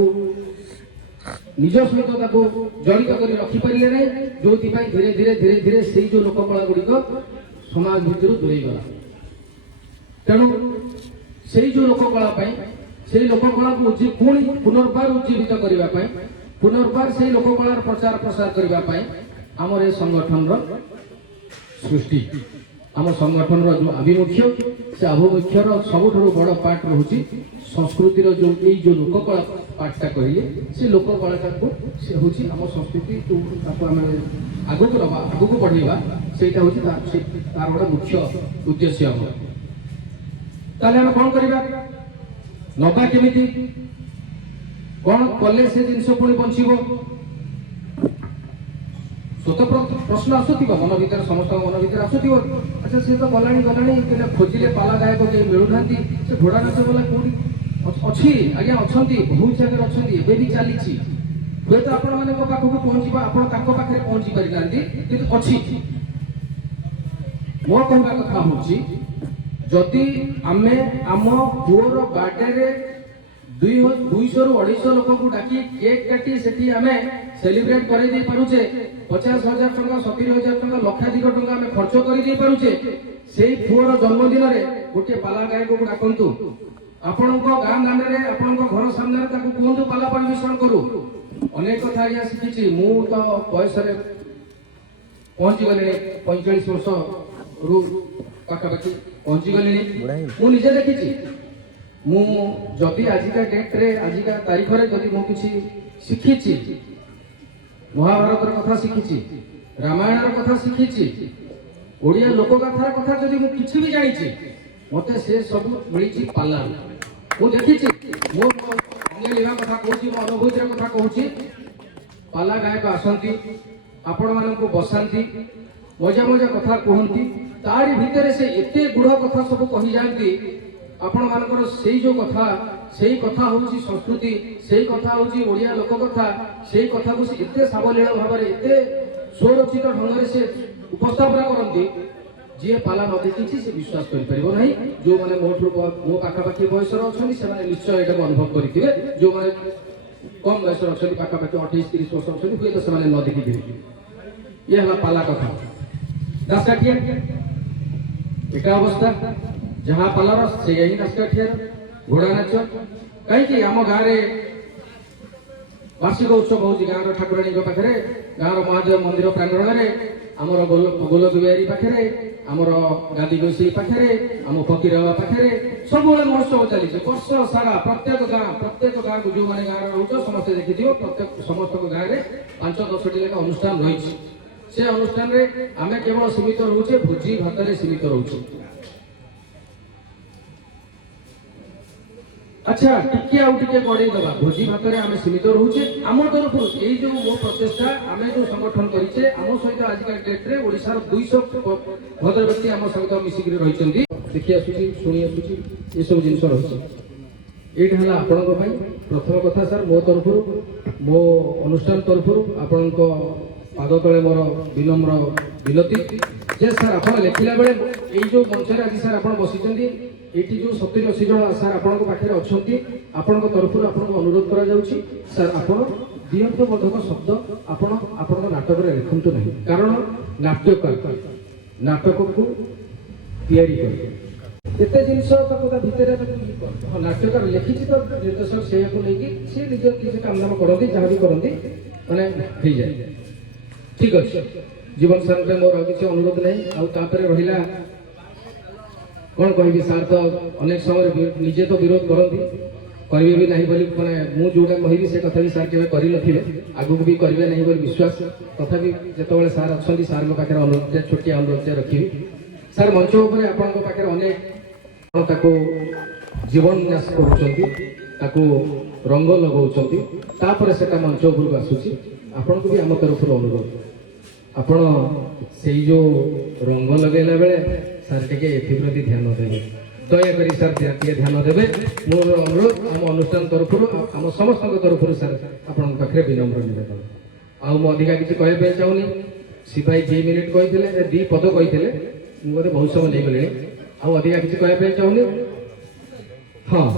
ନିଜ ସହିତ ତାକୁ ଜଡ଼ିତ କରି ରଖିପାରିଲେ ନାହିଁ, ଯୋଉଥିପାଇଁ ଧୀରେ ଧୀରେ ସେଇ ଯେଉଁ ଲୋକକଳା ଗୁଡ଼ିକ ସମାଜ ଭିତରୁ ଦୂରେଇଗଲା। ତେଣୁ ସେଇ ଯେଉଁ ଲୋକକଳା ପାଇଁ, ସେଇ ଲୋକକଳାକୁ ପୁଣି ପୁନର୍ବାର ଉଜ୍ଜୀବିତ କରିବା ପାଇଁ, ପୁନର୍ବାର ସେଇ ଲୋକକଳାର ପ୍ରଚାର ପ୍ରସାର କରିବା ପାଇଁ ଆମର ଏ ସଂଗଠନର सृष्टि आम संगठन जो आभिमुख्य से आभिमुख्यर सबुठ बड़ पार्ट रोचे संस्कृतिर जो यही जो लोककला पार्टा कहले से लोककला को से हूँ आम संस्कृति जो आम आग को रवा आग को बढ़ेगा से तार गोटे मुख्य उद्देश्य आम ताले आम कौन करवा नवा केमिति कौन कले से जिनस पुणी बंचब स्वतः प्रश्न आसुथिबो मन भीतर समस्त मन भीतर आसुथिबो अच्छा से तो गलाणी खोजिले पाला गायक के मिलुनांती से घोड़ा नाच वाला कोडी अछि आज्ञा अछंती बहुत जगह अछंती एबे भी चलीछि हुए तो आपण माने को पाखु पहुंचबा आपण ताको पाखरे पहुंची पारि नांती किंतु अछि मो कहबा कथा होछि जदि आमे आम पुअर बर्थडे रे 200 रु 250 लोक को डाकी केक काटी सेठी आमे सेलिब्रेट करै दे पारुचे 50,000 टका 70,000 टका लक्षाधिक टका आमे खर्च करि दे पारुचे सेई पुअर जन्मदिन रे गोटे पाला गायक को डाकंतु आपणको गां दांडे रे आपणको घर सामने ताको कोंतु पाला परिवेषण करू अनेक कथा या सिखिछि मु तो बयस रे पहुंची गले 45 वर्ष रु पाखापाखि पहुंची गले मु निजे देखिछि मु जदि आजिका डेट रे आजिका तारीख रे जदि मु किछि सिखिछि महाभारत कथा शिखिछि रामायण कथा शिखिछि ओडिया लोकगाथार कथा जदि मु किछि भी जानिछि मते से सब मिलिछि पाला मु देखिछि मो अन्य लिवा कथा कहूछि मो अनुभूतिर कथा कहूछि पाला गायक आसंती आपण माननको बसांती मजा मजा कथा कहंती तारि भितरे से एते गुढ़ कथा सब कहि जानती आपण मानकर सेई जो कथा होउछि संस्कृति सेई कथा होउछि ओडिया लोक कथा सेई कथा को एते सावलील भाव रे एते स्वरचित ढंग रे से उपस्थापना करंती जे पाला न देखिछि से विश्वास करि परिबो नाही जो माने मो पाखापाखि बयसर अछनी से माने निश्चय एटा अनुभव करिथिबे जो माने कम बयसर अछनी पाखापाखि 28-30 वर्ष अछनी हुए तो से माने न देखिथिबे ये हला पाला कथा दासकाठिया एका अवस्था जहाँ पालार से यही दासकाठिया घोड़ा नाच कहीं आम गाँव वार्षिक उत्सव होउछि गाँव ठाकुराणी पाखे गाँव महादेव मंदिर प्रांगण में आमर गोलक बिहारी पाखे आमर गादी गोसाई पाखे आम फकीर बाबा पाखे सब महोत्सव चली वर्ष सारा प्रत्येक गाँव को जो मैंने गाँव रोच समस्ते देखी प्रत्येक समस्त गाँव में 5-10 लेखा अनुष्ठान रही से अनुष्ठान रे आमे केवल सीमित रोचे भोजी भात रे सीमित रोचे अच्छा टिके आउ टिके बढ़ाई दबा भोजी भात रे आमे सीमित रोचे आम तरफ एई जो मो प्रचेष्टा आमे जो संगठन करिचे आम सहित आजिका डेट रे ओडिसा रो 200 भद्र व्यक्ति आम सहित मिसिक रहिचंती देखि आसुची सुनी आसुची ए सब जिंस रहिছে एटा हला आपनक पई प्रथम कथा सर मो तरफ मो अनुष्ठान तरफ आपनक पाद तले मोर विनम्र विनती जे सर आप लिखला बेले एई जो मंच रे आज सर आप बसिचंती एटी जो 70-80 जन सर आपन पाखे अच्छी आपण तरफ आपन अनुरोध करा जाउछि सर आपण दियंतबोधक शब्द आपण नाटक रे लिखंतु नहीं कारण नाटक को तैयारी कर एते जिंस तक भितर नाटक लिखिछि तो निर्देशक से को लेकी से निज किछ काम नाम करंती जहाँ भी करंती माने हो जाए ठीक अच्छे जीवन सार में मोर किसी अनुरोध नहीं आउ तापरे रहिला कौन कहि सार तो अनेक समय निजे तो विरोध करती करेंगे भी नहीं बोली मैंने मुझे जोटा कहि से कथा भी सार के कर आगू भी करेंगे नहीं बोली विश्वास तथापि जिते सार अच्छा सार पाखे अनुरोध छोटिया अनुरोध रखी सार मंच उपर आपे अनेक जीवन न्यास कर रंग लगाऊँ से मंच उपरक आसूसी आपण को भी आम तरफ अनुरोध आपण से जो रंग लगेला बेले सार टे एप्रति ध्यान देवे दयाकोरी सार ध्यान देवे मोर अनुरोध आम अनुष्ठान तरफ आम समस्त तरफ सार आपण पाखे विनम्र निवेदन आउ अधिका किसी कहवाई चाहूनी सिपाही 2 मिनिट कही 2 पद कही मुझे बहुत समय नहीं गले आउ अधिका किसी कहवाई चाहूनी हाँ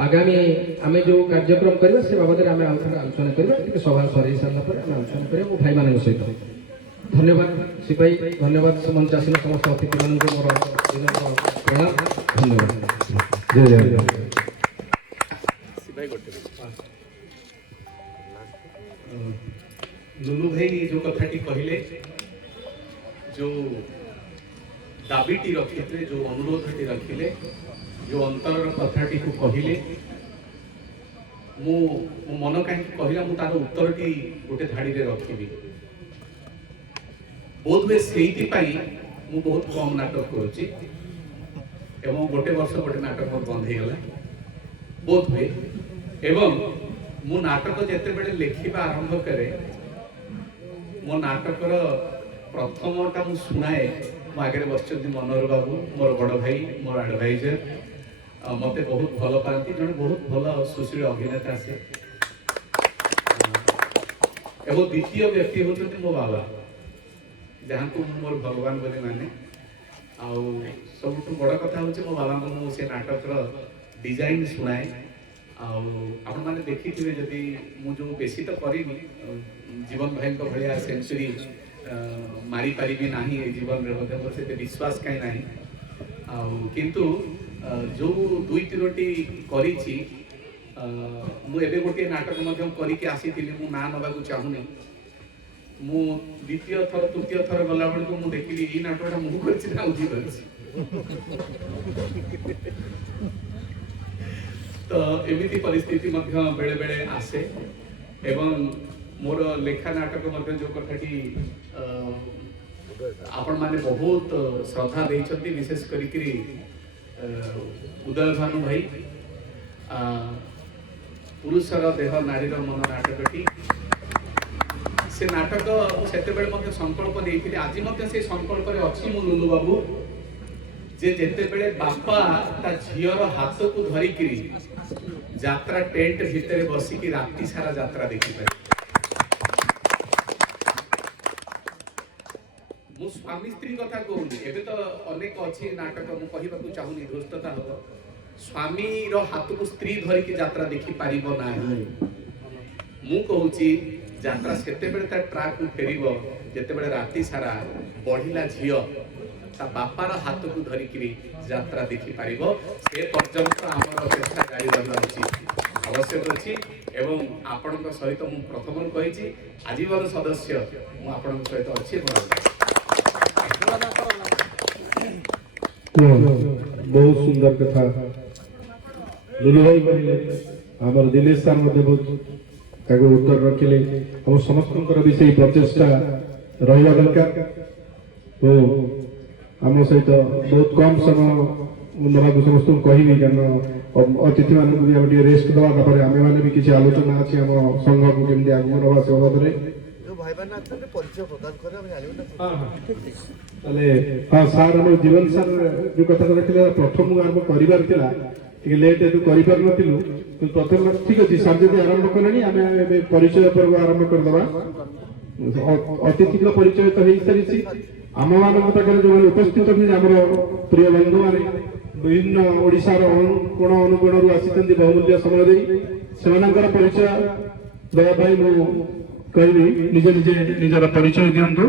आगामी आम जो कार्यक्रम करवा से बाबद आम आलोचना करवा सभा सर सारा आलोचना करें भाई मान सहित धन्यवाद सिपाही धन्यवाद मंच आसन समस्त अतिथि मान मोर प्रणाम धन्यवाद जय जय लुलु भाई जो कथाटी कहले जो ଦାବିଟି ରଖିଥିଲେ, ଯେଉଁ ଅନୁରୋଧଟି ରଖିଲେ, ଯେଉଁ ଅନ୍ତରର କଥାଟିକୁ କହିଲେ, ମୁଁ ମୋ ମନ କାହିଁକି କହିଲା ମୁଁ ତାର ଉତ୍ତରଟି ଗୋଟେ ଧାଡ଼ିରେ ରଖିବି। ବୋଧହୁଏ ସେଇଥିପାଇଁ ମୁଁ ବହୁତ କମ୍ ନାଟକ କରୁଛି ଏବଂ ଗୋଟେ ବର୍ଷ ଗୋଟେ ନାଟକ ବନ୍ଦ ହେଇଗଲା ବୋଧହୁଏ। ଏବଂ ମୁଁ ନାଟକ ଯେତେବେଳେ ଲେଖିବା ଆରମ୍ଭ କରେ, ମୋ ନାଟକର ପ୍ରଥମଟା ମୁଁ ଶୁଣାଏ, ମୋ ଆଗରେ ବସିଛନ୍ତି ମନୋହର ବାବୁ, ମୋର ବଡ଼ ଭାଇ, ମୋର ଆଡ଼ଭାଇଜର, ମୋତେ ବହୁତ ଭଲ ପାଆନ୍ତି, ଜଣେ ବହୁତ ଭଲ ସୁଶୀଳ ଅଭିନେତା ସେ। ଏବଂ ଦ୍ୱିତୀୟ ବ୍ୟକ୍ତି ହେଉଛନ୍ତି ମୋ ବାବା, ଯାହାଙ୍କୁ ମୁଁ ମୋର ଭଗବାନ ବୋଲି ମାନେ। ଆଉ ସବୁଠୁ ବଡ଼ କଥା ହେଉଛି ମୋ ବାବାଙ୍କୁ ମୁଁ ସେ ନାଟକର ଡିଜାଇନ୍ ଶୁଣାଏ। ଆଉ ଆପଣମାନେ ଦେଖିଥିବେ, ଯଦି ମୁଁ ଯେଉଁ ବେଶୀ ତ କରିନି, ଜୀବନ ଭାଇଙ୍କ ଭଳିଆ ସେଞ୍ଚୁରୀ ମାରିପାରିବି ନାହିଁ ଏ ଜୀବନରେ, ମଧ୍ୟ ମୋର ସେତେ ବିଶ୍ୱାସ କାହିଁ ନାହିଁ। ଆଉ କିନ୍ତୁ ଯେଉଁ 2-3ଟି କରିଛି, ମୁଁ ଏବେ ଗୋଟିଏ ନାଟକ ମଧ୍ୟ କରିକି ଆସିଥିଲି, ମୁଁ ନାଁ ନେବାକୁ ଚାହୁଁନି। ମୁଁ ଦ୍ୱିତୀୟ ଥର ତୃତୀୟ ଥର ଗଲାବେଳକୁ ମୁଁ ଦେଖିଲି ଏଇ ନାଟକଟା ମୁଁ କରିଛି ନା ଉଠି କରିଛି। ତ ଏମିତି ପରିସ୍ଥିତି ମଧ୍ୟ ବେଳେ ବେଳେ ଆସେ। ଏବଂ ମୋର ଲେଖା ନାଟକ ମଧ୍ୟ ଯେଉଁ କଥାଟି ଆପଣମାନେ ବହୁତ ଶ୍ରଦ୍ଧା ଦେଇଛନ୍ତି, ବିଶେଷ କରିକିରି ଉଦୟ ଭାନୁ ଭାଇ, ପୁରୁଷର ଦେହ ନାରୀର ମନ ନାଟକଟି, ସେ ନାଟକ ମୁଁ ସେତେବେଳେ ମଧ୍ୟ ସଂକଳ୍ପ ନେଇଥିଲି, ଆଜି ମଧ୍ୟ ସେ ସଂକଳ୍ପରେ ଅଛି ମୁଁ ଲୁଲୁ ବାବୁ, ଯେ ଯେତେବେଳେ ବାପା ତା ଝିଅର ହାତକୁ ଧରିକିରି ଯାତ୍ରା ଟେଣ୍ଟ ଭିତରେ ବସିକି ରାତି ସାରା ଯାତ୍ରା ଦେଖିପାରେ। ମୁଁ ସ୍ୱାମୀ ସ୍ତ୍ରୀ କଥା କହୁନି, ଏବେ ତ ଅନେକ ଅଛି ନାଟକ, ମୁଁ କହିବାକୁ ଚାହୁଁନି, ଧୃଷ୍ଟତା ହବ। ସ୍ୱାମୀର ହାତକୁ ସ୍ତ୍ରୀ ଧରିକି ଯାତ୍ରା ଦେଖିପାରିବ ନାହିଁ। ମୁଁ କହୁଛି ଯାତ୍ରା ସେତେବେଳେ ତା ଟ୍ରାକ୍କୁ ଫେରିବ ଯେତେବେଳେ ରାତି ସାରା ବଢ଼ିଲା ଝିଅ ତା ବାପାର ହାତକୁ ଧରିକିରି ଯାତ୍ରା ଦେଖିପାରିବ। ସେ ପର୍ଯ୍ୟନ୍ତ ଆମର ଚେଷ୍ଟା ଜାରି ରହିବା ଉଚିତ, ଆବଶ୍ୟକ ଅଛି। ଏବଂ ଆପଣଙ୍କ ସହିତ ମୁଁ ପ୍ରଥମରୁ କହିଛି, ଆଜୀବନ ସଦସ୍ୟ ମୁଁ ଆପଣଙ୍କ ସହିତ ଅଛି। ବହୁତ ସୁନ୍ଦର କଥା ଲୁଲୁ ଭାଇ କହିଲେ, ଆମର ଦିନେଶ ସାର୍ ମଧ୍ୟ ବହୁତ ତାକୁ ଉତ୍ତର ରଖିଲେ। ଆମ ସମସ୍ତଙ୍କର ବି ସେଇ ପ୍ରଚେଷ୍ଟା ରହିବା ଦରକାର। ଓ ଆମ ସହିତ ବହୁତ କମ୍ ସମୟ ନେବାକୁ ସମସ୍ତଙ୍କୁ କହିବି, କାରଣ ଅତିଥିମାନଙ୍କୁ ବି ଆମେ ଟିକେ ରେଷ୍ଟ ଦେବା, ତାପରେ ଆମେମାନେ ବି କିଛି ଆଲୋଚନା ଅଛି ଆମ ସଂଘକୁ କେମିତି ଆଗକୁ ନେବା ସେ ବାବଦରେ। ତାହେଲେ ହଁ ସାର୍, ଆମର ଜୀବନ ସାର୍ ଯୋଉ କଥାଟା ରଖିଲେ, ପ୍ରଥମକୁ ଆରମ୍ଭ କରିବାର ଥିଲା, ଟିକେ ଲେଟ୍ ଏଠୁ କରିପାରିନଥିଲୁ, କିନ୍ତୁ ପ୍ରଥମ ଠିକ୍ ଅଛି ସାର୍ ଯଦି ଆରମ୍ଭ କଲେଣି, ଆମେ ଏବେ ପରିଚୟ ପର୍ବ ଆରମ୍ଭ କରିଦେବା। ଅତିଥିଙ୍କ ପରିଚୟ ତ ହେଇସାରିଛି। ଆମମାନଙ୍କ ପାଖରେ ଯୋଉମାନେ ଉପସ୍ଥିତ ଅଛନ୍ତି, ଆମର ପ୍ରିୟ ବନ୍ଧୁମାନେ ବିଭିନ୍ନ ଓଡ଼ିଶାର କୋଣ ଅନୁକୋଣରୁ ଆସିଛନ୍ତି ବହୁମୂଲ୍ୟ ସମୟ ଦେଇ, ସେମାନଙ୍କର ପରିଚୟ ଦେବା ପାଇଁ ମୁଁ କହିବି, ନିଜେ ନିଜେ ନିଜର ପରିଚୟ ଦିଅନ୍ତୁ।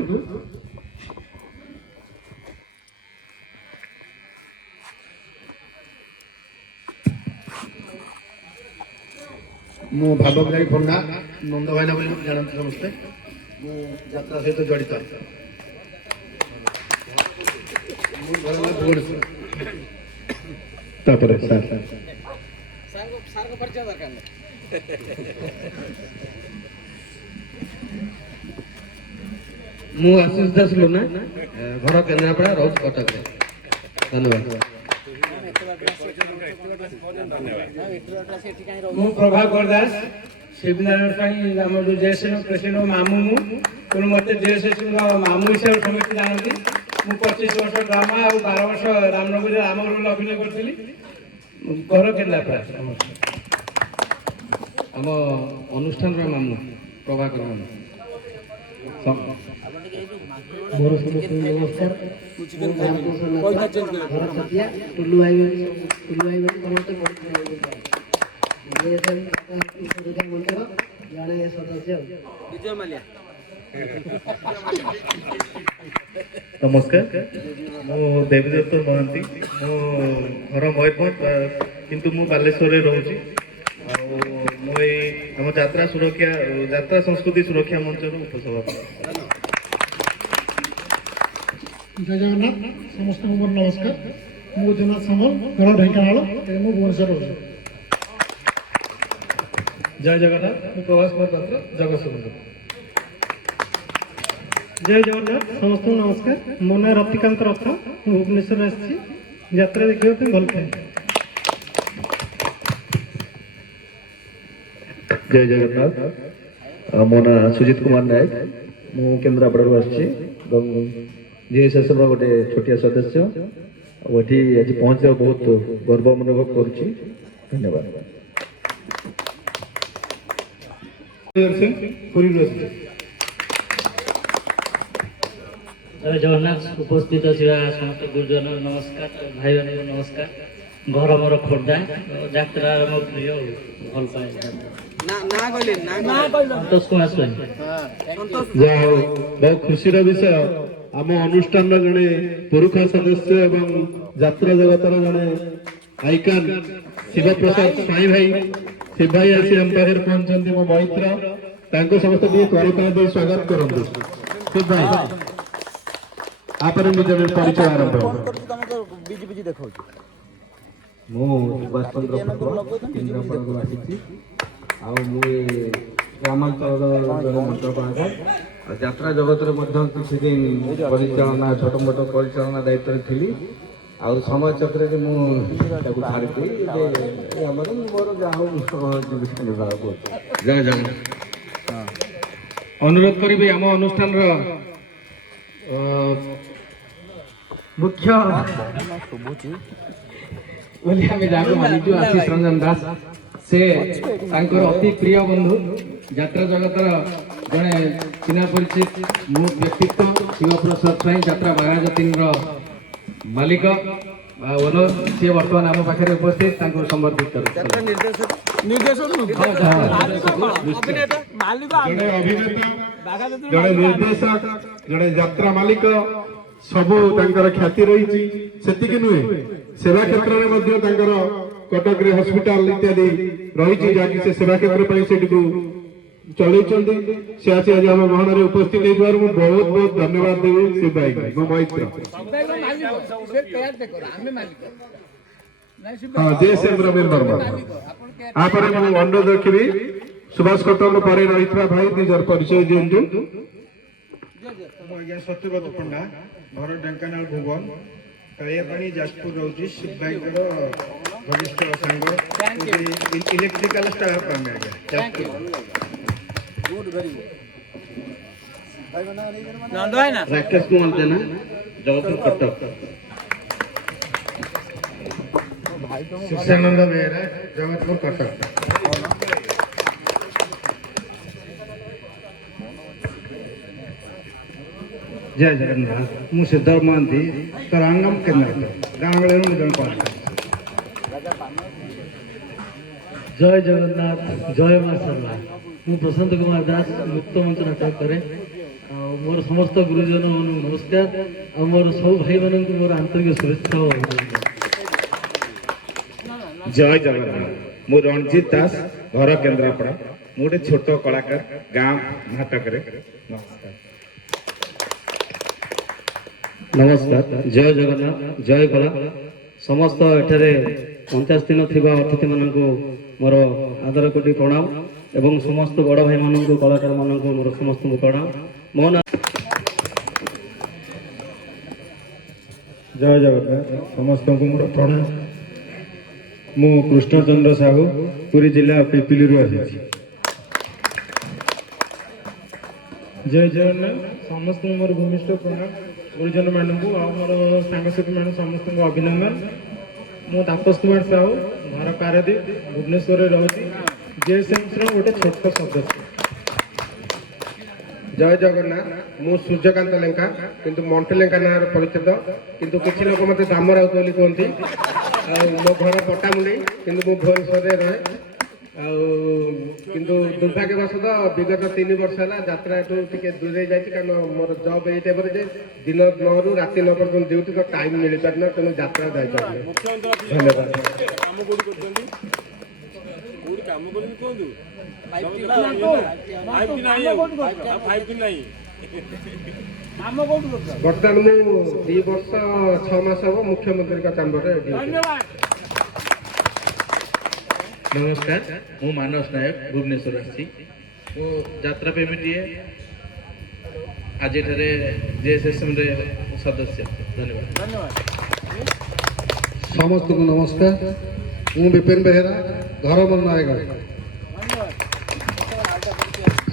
ମୁଁ ଭାବଗ୍ରାହୀ ପଣ୍ଡା, ନନ୍ଦ ଭାଇନା ବୋଲି ଜାଣନ୍ତି ସମସ୍ତେ। ମୁଁ ଯାତ୍ରା ସହିତ ଜଡ଼ିତ। ମୁଁ ଘର ଭୁବନେଶ୍ୱର। ତାପରେ ସାର୍ ମୁଁ ଆଶିଷ ଦାସ ଲୁନା, ଘର କେନ୍ଦ୍ରାପଡ଼ା, ରହୁଛି କଟକରେ। ଧନ୍ୟବାଦ। ମୁଁ ପ୍ରଭାକର ଦାସ, ଶିବନାରାୟଣ ପାଇଁ ଆମର ଯେଉଁ ଜେଏସ୍ଏନ୍ ପ୍ରେସିଡେଣ୍ଟ ମାମୁଁ ମୁଁ, ତେଣୁ ମୋତେ ଜେଏସ୍ଏସ୍ଙ୍କ ମାମୁଁ ହିସାବରେ ସମସ୍ତେ ଜାଣନ୍ତି। ମୁଁ 25 ବର୍ଷ ଡ୍ରାମା ଆଉ 12 ବର୍ଷ ରାମନଗରରେ ଆମ ରୋଲ ଅଭିନୟ କରିଥିଲି। ଘର କେନ୍ଦ୍ରାପଡ଼ା। ଆମ অনুষ্ঠাନର ମାମୁଁ ପ୍ରଭାକର ମାମୁଁ। ମୋର ସମସ୍ତଙ୍କୁ ନମସ୍କାର। ମୁଁ ବାଲକୃଷ୍ଣ ନାଥ, ଘର ଛତିଆ, ଟୁଲୁ ଭାଇ ସମସ୍ତେ ମଞ୍ଚର ଜଣେ ସଦସ୍ୟ। ବିଜୟ ମାଲିଆ। ନମସ୍କାର, ମୁଁ ଦେବଦତ୍ତ ମହାନ୍ତି। ମୋ ଘର ମୟୂରଭଞ୍ଜ, କିନ୍ତୁ ମୁଁ ବାଲେଶ୍ୱରରେ ରହୁଛି। ଆଉ ମୁଁ ଏଇ ଆମ ଯାତ୍ରା ସଂସ୍କୃତି ସୁରକ୍ଷା ମଞ୍ଚର ଉପସଭାପତି। ଜୟ ଜଗନ୍ନାଥ ସମସ୍ତଙ୍କୁ ମୋର ନମସ୍କାର। ମୁଁ ଜଗନ୍ନାଥ ସାମଲ, ଘର ଢେଙ୍କାନାଳ, ମୁଁ ଭୁବନେଶ୍ୱର ରହୁଛି। ଜୟ ଜଗନ୍ନାଥ, ମୁଁ ପ୍ରଭାସ କୁମାର ପାତ୍ର, ଜଗତସିଂହପୁର। ଜୟ ଜଗନ୍ନାଥ, ସମସ୍ତଙ୍କୁ ନମସ୍କାର। ମୋ ନାଁ ରତିକାନ୍ତ ରଥ, ମୁଁ ଭୁବନେଶ୍ୱର ଆସିଛି। ଯାତ୍ରା ଦେଖିବା ପାଇଁ ଭଲ ପାଏ। ଜୟ ଜଗନ୍ନାଥ, ମୋ ନାଁ ସୁଜିତ କୁମାର ନାୟକ, ମୁଁ କେନ୍ଦ୍ରାପଡ଼ାରୁ ଆସିଛି ଏବଂ ଜିଏସ୍ଏସ୍ର ଗୋଟେ ଛୋଟିଆ ସଦସ୍ୟ। ଆଉ ଏଠି ଆଜି ପହଞ୍ଚିବା ବହୁତ ଗର୍ବ ଅନୁଭବ କରୁଛି। ଧନ୍ୟବାଦ। ପୁରୀରୁ ଆସିଛି। ଜୟ ଜଗନ୍ନାଥ, ଉପସ୍ଥିତ ଥିବା ସମସ୍ତ ଗୁରୁଜନ ନମସ୍କାର, ଭାଇମାନଙ୍କୁ ନମସ୍କାର। ଘର ମୋର ଖୋର୍ଦ୍ଧା, ଯାତ୍ରା ମୋ ପ୍ରିୟ, ଭଲ ପାଏ। ସନ୍ତୋଷ କୁମାର ସ୍ୱାଇଁ। ଯାହା ହଉ, ବହୁତ ଖୁସିର ବିଷୟ। ଆମ ଅନୁଷ୍ଠାନର ଜଣେ ପୁରୁଷ ସଦସ୍ୟ ଏବଂ ଯାତ୍ରା ଜଗତର ଜଣେ ଆଇକନ୍ ଶିବପ୍ରସାଦ ସ୍ୱାଇଁ ଭାଇ, ଶିବ ଭାଇ ଆସି ଆମ ପାଖରେ ପହଞ୍ଚନ୍ତି। ମୋ ମୈତ୍ର, ତାଙ୍କୁ ସମସ୍ତେ ଟିକେ କରିପାର ଦେଇ ସ୍ୱାଗତ କରନ୍ତୁ। ଶିବ ଭାଇ ତାପରେ ନିଜ ପରିଚୟ ଆରମ୍ଭ। ମୁଁ ସୁଭାଷ ଚନ୍ଦ୍ର କେନ୍ଦ୍ରାପଡ଼ାରୁ ଆସିଛି। ଆଉ ମୁଁ ଏ ଗ୍ରାମାଞ୍ଚଳର ଜଣେ ମନ୍ତ୍ର କଳାକାର। ଆଉ ଯାତ୍ରା ଜଗତରେ ମଧ୍ୟ କିଛି ଦିନ ପରିଚାଳନା, ଛୋଟ ମୋଟ ପରିଚାଳନା ଦାୟିତ୍ୱରେ ଥିଲି। ଆଉ ସମୟ ଚକ୍ରରେ ମୁଁ ତାକୁ ଛାଡ଼ିଥିଲି। ଆମର ମୋର ଯାହା ହଉ ଜୀବିକା ନିର୍ବାହ କରୁଛି। ଜୟ ଜଗନ୍ନାଥ। ଅନୁରୋଧ କରିବି ଆମ ଅନୁଷ୍ଠାନର ମୁଖ୍ୟ ବୋଲି ଆମେ ଯାହାକୁ ମାନିଛୁ, ଆଶିଷ ରଞ୍ଜନ ଦାସ। ସେ ତାଙ୍କର ଅତି ପ୍ରିୟ ବନ୍ଧୁ, ଯାତ୍ରା ଜଗତର ଜଣେ ଚିହ୍ନା ପରିଚିତ ମୋ ବ୍ୟକ୍ତିତ୍ୱ ଶିବପ୍ରସାଦ ସ୍ୱାଇଁ, ଯାତ୍ରା ବାରାଜତୀନର ମାଲିକ ଓନର। ସିଏ ବର୍ତ୍ତମାନ ଆମ ପାଖରେ ଉପସ୍ଥିତ, ତାଙ୍କୁ ସମ୍ବର୍ଦ୍ଧିତ କରୁଛି। ଜଣେ ଅଭିନେତା, ଜଣେ ନିର୍ଦ୍ଦେଶକ, ଜଣେ ଯାତ୍ରା ମାଲିକ, ସବୁ ତାଙ୍କର ଖ୍ୟାତି ରହିଛି। ସେତିକି ନୁହେଁ, ସେବା କ୍ଷେତ୍ରରେ ମଧ୍ୟ ତାଙ୍କର କଟକରେ ହସ୍ପିଟାଲ ଇତ୍ୟାଦି ରହିଛି, ଯାହାକି ସେ ସେବା କ୍ଷେତ୍ର ପାଇଁ ସେଠିକୁ ଚଲେଇଛନ୍ତି। ସେ ଆସି ଆଜି ଆମ ଗହଣରେ ଉପସ୍ଥିତ ହେଇଥିବାରୁ ମୁଁ ବହୁତ ବହୁତ ଧନ୍ୟବାଦ ଦେବି ଶିବ ଭାଇଙ୍କୁ, ମୋ ମୈତ୍ର। ହଁ, ଜେଏସ୍ଏମ୍ ର ମେମ୍ବର। ତାପରେ ମୁଁ ଅନୁରୋଧ ରଖିବି ସୁଭାଷ କଟକ ପରେ ରହିଥିବା ଭାଇ ନିଜର ପରିଚୟ ଦିଅନ୍ତୁ। ମୁଁ ଆଜ୍ଞା ସତ୍ୟବ୍ରତ ପଣ୍ଡା, ଘର ଢେଙ୍କାନାଳ ଭୁବନ, କାଳିଆପାଣି ଯାଜପୁର ରହୁଛି। ଶିବ ଭାଇଙ୍କର ଘନିଷ୍ଠ ସାଙ୍ଗ, ଇଲେକ୍ଟ୍ରିକାଲ ଷ୍ଟାଫ୍ ଆମେ ଆଜ୍ଞା ଯାଜପୁର। ରାକେଶ କୁମାର ଜେନା, ଜଗତପୁର କଟକ। ଶିକ୍ଷାନନ୍ଦ ବେହେରା, ଜଗତପୁର କଟକ। ଜୟ ଜଗନ୍ନାଥ, ମୁଁ ସିଦ୍ଧାର୍ଥ ମହାନ୍ତି, ତରାଙ୍ଗମ କେନ୍ଦ୍ରାପଡ଼ା, ଗାଁ ବେଳରୁ ମୁଁ ଜଣେ କଳାକାର। ଜୟ ଜଗନ୍ନାଥ, ଜୟ ମା ଶାରଳା। ମୁଁ ପ୍ରଶାନ୍ତ କୁମାର ଦାସ, ମୁକ୍ତ ମଞ୍ଚ ନାଟକ କରେ। ଆଉ ମୋର ସମସ୍ତ ଗୁରୁଜନ ମାନଙ୍କୁ ନମସ୍କାର। ଆଉ ମୋର ସବୁ ଭାଇମାନଙ୍କୁ ମୋର ଆନ୍ତରିକ ଶୁଭେଚ୍ଛା ଓ ଅଭିନନ୍ଦନ। ଜୟ ଜଗନ୍ନାଥ, ମୁଁ ରଣଜିତ ଦାସ, ଘର କେନ୍ଦ୍ରାପଡ଼ା। ମୁଁ ଗୋଟେ ଛୋଟ କଳାକାର, ଗାଁ ନାଟକରେ। ନମସ୍କାର। ନମସ୍କାର, ଜୟ ଜଗନ୍ନାଥ, ଜୟ କଳା। ସମସ୍ତ ଏଠାରେ 50 ଦିନ ଥିବା ଅତିଥିମାନଙ୍କୁ ମୋର ଆଦର କୋଟି ପ୍ରଣାମ ଏବଂ ସମସ୍ତ ବଡ଼ ଭାଇମାନଙ୍କୁ, କଳାକାରମାନଙ୍କୁ ମୋର ସମସ୍ତଙ୍କୁ ପ୍ରଣାମ। ମୋ ନାଁ ଜୟ ଜଗନ୍ନାଥ, ସମସ୍ତଙ୍କୁ ମୋର ପ୍ରଣାମ। ମୁଁ କୃଷ୍ଣଚନ୍ଦ୍ର ସାହୁ, ପୁରୀ ଜିଲ୍ଲା ପିପିଲିରୁ ଆସିଛି। ଜୟ ଜଗନ୍ନାଥ, ସମସ୍ତଙ୍କୁ ମୋର ଭୂମିଷ୍ଠ ପ୍ରଣାମ। ଗୁରୁଜନ ମାନଙ୍କୁ ଆଉ ମୋର ସାଙ୍ଗସାଥି ମାନଙ୍କୁ ସମସ୍ତଙ୍କୁ ଅଭିନନ୍ଦନ। ମୁଁ ତାପସ କୁମାର ସାହୁ, ଘର ପାରାଦୀପ, ଭୁବନେଶ୍ୱରରେ ରହୁଛି। ଜେଏସ୍ଏମ୍ର ଗୋଟେ ଛୋଟ ସଦସ୍ୟ। ଜୟ ଜଗନ୍ନାଥ, ମୁଁ ସୂର୍ଯ୍ୟକାନ୍ତ ଲେଙ୍କା, କିନ୍ତୁ ମଣ୍ଟୁ ଲେଙ୍କା ନାଁରେ ପରିଚିତ, କିନ୍ତୁ କିଛି ଲୋକ ମୋତେ ଦାମ ରାଉତ ବୋଲି କୁହନ୍ତି। ଆଉ ମୋ ଘର ପଟ୍ଟାମୁଣ୍ଡେଇ, କିନ୍ତୁ ମୁଁ ଭୁବନେଶ୍ୱରରେ ରହେ। ଆଉ କିନ୍ତୁ ଦୁର୍ଭାଗ୍ୟବଶତଃ ବିଗତ 3 ବର୍ଷ ହେଲା ଯାତ୍ରାଠୁ ଟିକେ ଦୂରେଇ ଯାଇଛି, କାରଣ ମୋର ଜବ୍ ଏଇ ଟାଇପ୍ରେ ଯେ ଦିନ 9ରୁ ରାତି 9 ପର୍ଯ୍ୟନ୍ତ ଡ୍ୟୁଟି, ତ ଟାଇମ୍ ମିଳିପାରୁନି, ତେଣୁ ଯାତ୍ରା ଯାଇପାରୁନି। ଧନ୍ୟବାଦ। ବର୍ତ୍ତମାନ ମୁଁ 2 ବର୍ଷ 6 ମାସ ହେବ ମୁଖ୍ୟମନ୍ତ୍ରୀଙ୍କ ଚାମ୍ବରରେ नमस्कार मु मानस नायक भुवनेश्वर आसी मो यात्रा प्रेमीटीए आज जेएसएसएम रे सदस्य धन्यवाद समस्त को नमस्कार मु विपिन बेहेरा घर मन नायगढ़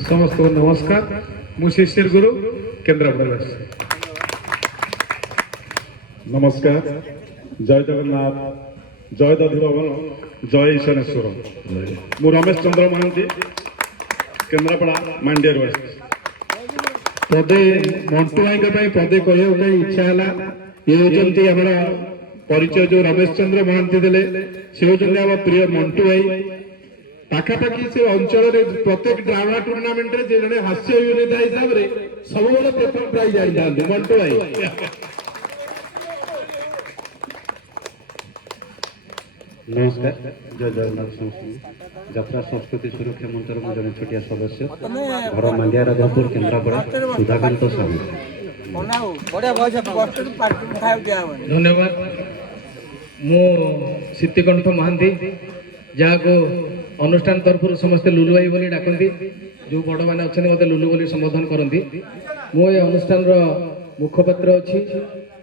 समस्त को नमस्कार मु शिशिर गुरु केन्द्रापड़ा नमस्कार जय जगन्नाथ जय दधि भवन जय ईशानेश्वर मु रमेश चंद्र महांती केन्द्रापड़ा मांडियारू पदे मंटू भाई पदे कहने इच्छा है ये होती आम परिचय जो रमेश चंद्र महांती देले से होती आम प्रिय मंटू भाई पाखापाखि से अंचल प्रत्येक ड्रामा टूर्णामेंट रे जड़े हास्य अभिनेता हिसाब से सब प्रथम प्राइज आई जाते मंटू भाई नमस्कार जय जगन्नाथ यात्रा संस्कृति सुरक्षा मंचर मैं जन छोटिया सदस्य घर मांडिया राजापुर केन्द्रापड़ा सुधाकांत साहू धन्यवाद मु सिद्धिकंठ महांती जहाँ को अनुष्ठान तरफ समस्ते लुलु भाई बोली डाकती जो बड़ मैंने अच्छा मत लुलु बोली संबोधन करती मो ये अनुष्ठान मुखपात्र अच्छी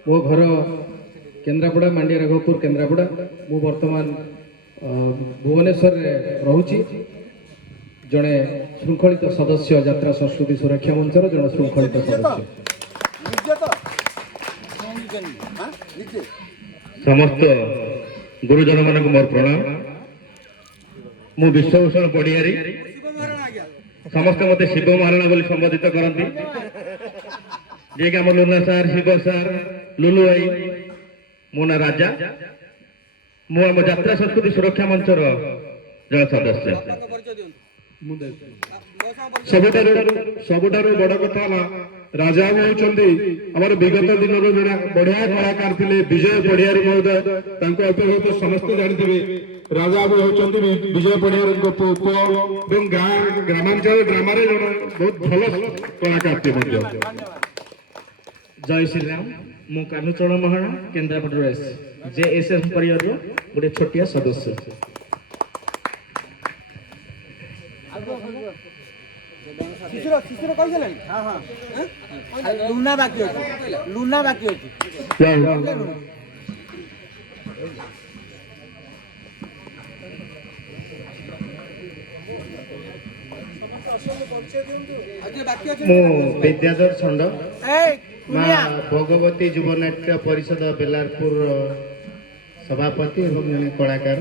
मो घर केन्द्रापड़ा मांडिया राघवपुर केन्द्रापड़ा मु वर्तमान भुवनेश्वर रोची जड़े श्रृंखलित सदस्य यात्रा संस्कृति सुरक्षा मंचर जड़े श्रृंखलित सदस्य समस्त गुरुजन मान मोर प्रणाम मु विश्वभूषण पड़ियारी समस्त मत शिव महाराणा बोली संबोधित करती जे कि आम लुना सार शिव सार लुलु भाई मो ना राजा मु आम यात्रा संस्कृति सुरक्षा मंचर जन सदस्य सबुठार बड़ कथा राजा होती विगत दिन जरा बढ़िया कलाकार थे विजय पड़ियारी महोदय अपेक्षा समस्त जानते राजा होती विजय पड़ियारी पुओ गाँ ग्रामांचल ड्रामा बहुत भल कलाकार थे जय श्री राम मु कानुचरण महाणा केन्द्रापड़ा जेएसएम परिवार गोटे छोटिया सदस्य लुना बाकी अच्छी मु विद्याधर छंड माँ भगवती युवनाट्य परिषद बेलारपुर सभापति एवं जन कलाकार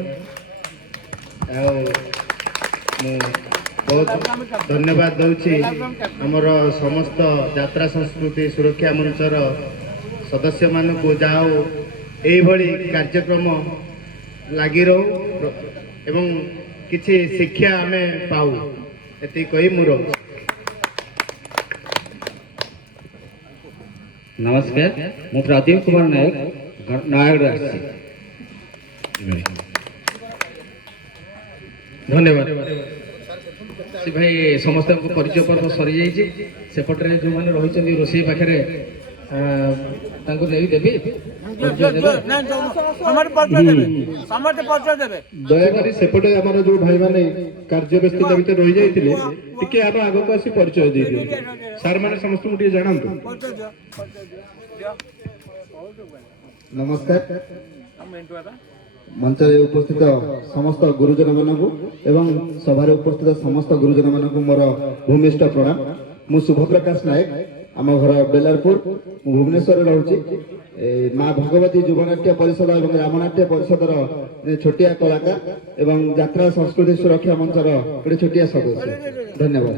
बहुत धन्यवाद दूची आमर समस्त यात्रा संस्कृति सुरक्षा मंचर सदस्य मान को जाओ यही कार्यक्रम लगी रो एवं किसी शिक्षा आम पाऊ ये कही मुझ नमस्कार मु प्रदीप कुमार नायक नयागढ़ धन्यवाद भाई समस्त परिचय पर्व सरी जाइए सेपटे जो मैंने रही रोषे पाखे नहीं देवी दयाकोरी सेपटे आमर जो भाई माने कार्य व्यस्तता भितर रही जाइए टिके आम आग को आसी परिचय दे दियो सार माने समस्त को जानतु नमस्कार मंच उपस्थित समस्त गुरुजन मानक एवं सभार उपस्थित समस्त गुरुजन मानक मोर भूमिष्ठ प्रणाम मु शुभप्रकाश नायक आम घर बेलारपुर भुवनेश्वर रोची माँ भगवती युवनाट्य परिषद और रामनाट्य परिषदर छोटिया कलाकार एवं यात्रा संस्कृति सुरक्षा मंचर गोटे छोटिया सदस्य धन्यवाद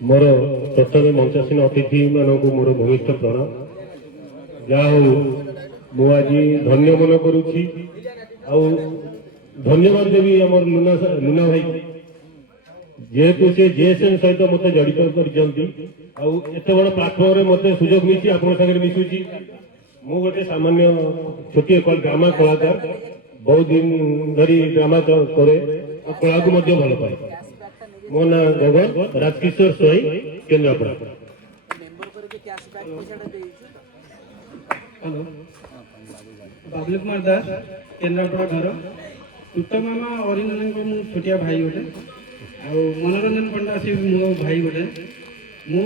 मोर प्रथम मंचासीन अतिथि मानक मोर भूमिष्ठ प्रणाम जहा मु आज धन्य मन करुच्ची धन्यवाद देवी आम लुना भाई जेहेतु से जेएसएम सहित मत जड़ित करते बड़ प्लाटफर्म मत सुजोग मिली आप मिशुची मु गोटे सामान्य छोटी ड्रामा कलाकार बहुत दिन धरी ड्रामा करे कला को भल पाए ମୋ ନାଁ ଗଗନ ରାଜକିଶୋର ସ୍ୱାଇଁ କେନ୍ଦ୍ରାପଡ଼ା। ହ୍ୟାଲୋ, ବାବୁଲ କୁମାର ଦାସ କେନ୍ଦ୍ରାପଡ଼ା ଘର। ଉତ୍ତମ ମାମା ଅରିନ୍ଦନଙ୍କ ମୁଁ ଛୋଟିଆ ଭାଇ ଗୋଟେ, ଆଉ ମନୋରଞ୍ଜନ ପଣ୍ଡା ସେ ମୋ ଭାଇ ଗୋଟେ। ମୁଁ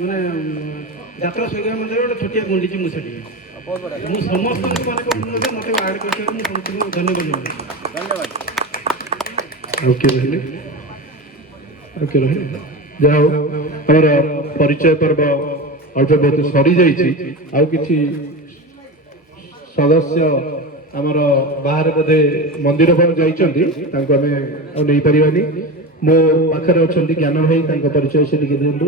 ମାନେ ଯାତ୍ରା ସ୍ୱର୍ଗୀୟ ମନ୍ଦିର ଗୋଟେ ଛୋଟିଆ ଗୁଣ୍ଡିଛି ମୁଁ ସେଠି। ମୁଁ ସମସ୍ତଙ୍କୁ ମାନେ କହୁଛି ମୋତେ ଆଡ଼ କରିଥିବାରୁ ମୁଁ ସମସ୍ତଙ୍କୁ ଧନ୍ୟବାଦ ଜଣାଉଛି। ଆଉ କିଏ ରହିଲେ? ଯାହା ହଉ ଆମର ପରିଚୟ ପର୍ବ ଅଳ୍ପ ବହୁତ ସରିଯାଇଛି। ଆଉ କିଛି ସଦସ୍ୟ ଆମର ବାହାରେ ବୋଧେ ମନ୍ଦିର ପାଇଁ ଯାଇଛନ୍ତି, ତାଙ୍କୁ ଆମେ ଆଉ ନେଇପାରିବାନି। ମୋ ପାଖରେ ଅଛନ୍ତି ଜ୍ଞାନ ଭାଇ, ତାଙ୍କ ପରିଚୟ ସେ ଟିକେ ଦିଅନ୍ତୁ।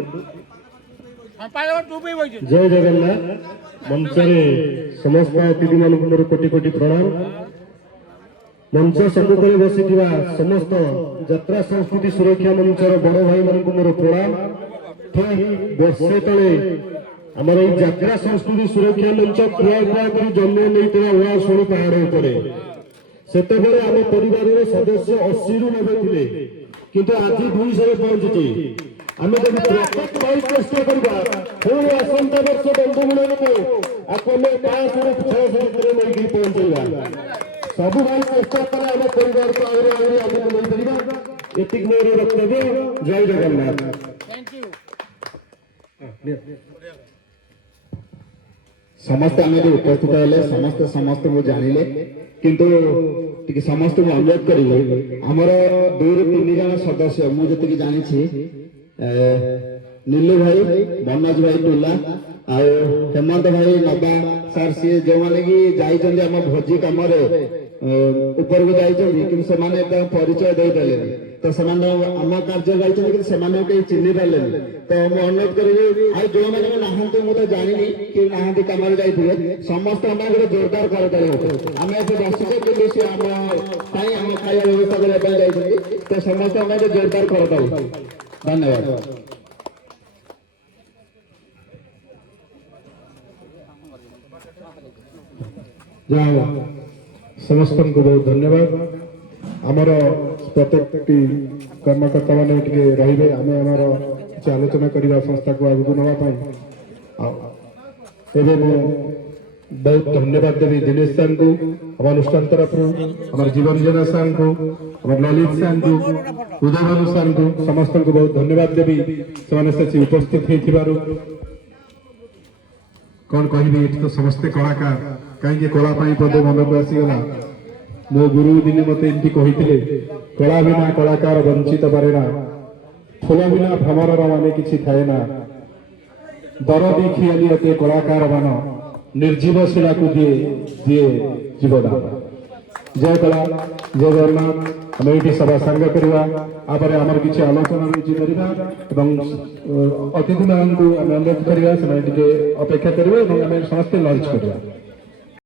ଜୟ ଜଗନ୍ନାଥ। ମଞ୍ଚରେ ସମସ୍ତ ଅତିଥିମାନଙ୍କୁ ମୋର କୋଟି କୋଟି ପ୍ରଣାମ। ମଞ୍ଚ ସମ୍ମୁଖରେ ବସିଥିବା ସମସ୍ତ ଯାତ୍ରା ସଂସ୍କୃତି ସୁରକ୍ଷା ମଞ୍ଚର ବଡ଼ ଭାଇମାନଙ୍କୁ ମୋର ପ୍ରଣାମ। ଠିକ୍ ବର୍ଷେ ତଳେ ଆମର ଏଇ ଯାତ୍ରା ସଂସ୍କୃତି ସୁରକ୍ଷା ମଞ୍ଚ କୁଆ କୁଆ କରି ଜନ୍ମ ନେଇଥିବା ଉଆଶୁଣୀ ପାହାଡ଼ ଉପରେ। ସେତେବେଳେ ଆମ ପରିବାରର ସଦସ୍ୟ 80ରୁ 90 ଥିଲେ, କିନ୍ତୁ ଆଜି 200ରେ ପହଞ୍ଚିଛି। ଆମେ ଯଦି ପ୍ରତ୍ୟେକ ଭାଇ ଚେଷ୍ଟା କରିବା, ପୁଣି ଆସନ୍ତା ବର୍ଷ ବନ୍ଧୁମାନଙ୍କୁ ଆମେ 500ରୁ 600 ଭିତରେ ନେଇକି ପହଞ୍ଚେଇବା। ସବୁ ଭାଇ ଚେଷ୍ଟା କଲେ ଆମ ପରିବାରକୁ ଆହୁରି ଆହୁରି ଆଗକୁ ନେଇପାରିବା। ଏତିକି ମୋର ବକ୍ତବ୍ୟ। ଜୟ ଜଗନ୍ନାଥ। ସମସ୍ତେ ଆମେ ଯୋଉ ଉପସ୍ଥିତ ହେଲେ ସମସ୍ତଙ୍କୁ ଜାଣିଲେ, କିନ୍ତୁ ଟିକେ ସମସ୍ତଙ୍କୁ ଅନୁରୋଧ କରିବେ, ଆମର 2ରୁ 3 ଜଣ ସଦସ୍ୟ ମୁଁ ଯେତିକି ଜାଣିଛି, ନିଲୁ ଭାଇ, ମନୋଜ ଭାଇ ଟୁଲା ଆଉ ହେମନ୍ତ ଭାଇ ନବା ସାର୍, ସିଏ ଯେଉଁମାନେ କି ଯାଇଛନ୍ତି ଆମ ଭୋଜି କାମରେ ଉପରକୁ ଯାଇଛନ୍ତି, କିନ୍ତୁ ସେମାନେ ତାଙ୍କ ପରିଚୟ ଦେଇପାରିଲେନି। ତ ସେମାନେ ଆମ କାର୍ଯ୍ୟ ଯାଇଛନ୍ତି, କିନ୍ତୁ ସେମାନଙ୍କୁ କେହି ଚିହ୍ନି ପାରିଲେନି। ତ ମୁଁ ଅନୁରୋଧ କରିବି, ଆଉ ଯୋଉମାନେ ନାହାନ୍ତି, ମୁଁ ତ ଜାଣିନି କି ନାହାନ୍ତି, କାମରେ ଯାଇଥିବେ, ସମସ୍ତଙ୍କ ପାଇଁ ଗୋଟେ ଜୋରଦାର କରତାଳି ହବ। ଆମେ ଏଠି ବସିଛେ, କିନ୍ତୁ ସେ ଆମ ପାଇଁ ଆମ ଖାଇବା ବ୍ୟବସ୍ଥା କରିବା ପାଇଁ ଯାଇଛନ୍ତି। ତ ସମସ୍ତଙ୍କ ପାଇଁ ଗୋଟେ ଜୋରଦାର କରତାଳି। ଧନ୍ୟବାଦ। ଯାହା ହଉ ସମସ୍ତଙ୍କୁ ବହୁତ ଧନ୍ୟବାଦ। ଆମର ପ୍ରତ୍ୟେକଟି କର୍ମକର୍ତ୍ତା ମାନେ ଟିକେ ରହିବେ, ଆମେ ଆମର କିଛି ଆଲୋଚନା କରିବା ସଂସ୍ଥାକୁ ଆଗକୁ ନେବା ପାଇଁ। ଆଉ ଏବେ ମୁଁ ବହୁତ ଧନ୍ୟବାଦ ଦେବି ଦିନେଶ ସାର୍ଙ୍କୁ, ଆମ ଅନୁଷ୍ଠାନ ତରଫରୁ, ଆମର ଜୀବନ ଜେନା ସାର୍ଙ୍କୁ, ଆମର ଲଳିତ ସାର୍ଙ୍କୁ, ଉଦୟଭାନୁ ସାର୍ଙ୍କୁ, ସମସ୍ତଙ୍କୁ ବହୁତ ଧନ୍ୟବାଦ ଦେବି ସେମାନେ ସେଠି ଉପସ୍ଥିତ ହେଇଥିବାରୁ। କଣ କହିବି, ଏଠି ତ ସମସ୍ତେ କଳାକାର, କାହିଁକି କଳା ପାଇଁ ପଦେ ମନକୁ ଆସିଗଲା। ମୋ ଗୁରୁ ଦିନେ ମତେ ଏମିତି କହିଥିଲେ, କଳା ବିନା କଳାକାର ବଞ୍ଚିତ ପାରେ ନା, ଫୁଲ ବିନା ଭ୍ରମରର ମାନେ କିଛି ଥାଏ ନା, ଦରଦି ଖିଆଲି ଅତେ କଳାକାର ମାନ, ନିର୍ଜୀବ ଶିଳାକୁ ଦିଏ ଜୀବଦାନ। ଜୟ କଳା, ଜୟ ଜଗନ୍ନାଥ। ଆମେ ଏଇଠି ସଭା ସାଙ୍ଗ କରିବା, ତାପରେ ଆମର କିଛି ଆଲୋଚନା ରହିଛି କରିବା, ଏବଂ ଅତିଥିମାନଙ୍କୁ ଆମେ ଅନୁରୋଧ କରିବା ସେମାନେ ଟିକେ ଅପେକ୍ଷା କରିବେ ଏବଂ ଆମେ ସମସ୍ତେ ଲଞ୍ଚ କରିବା।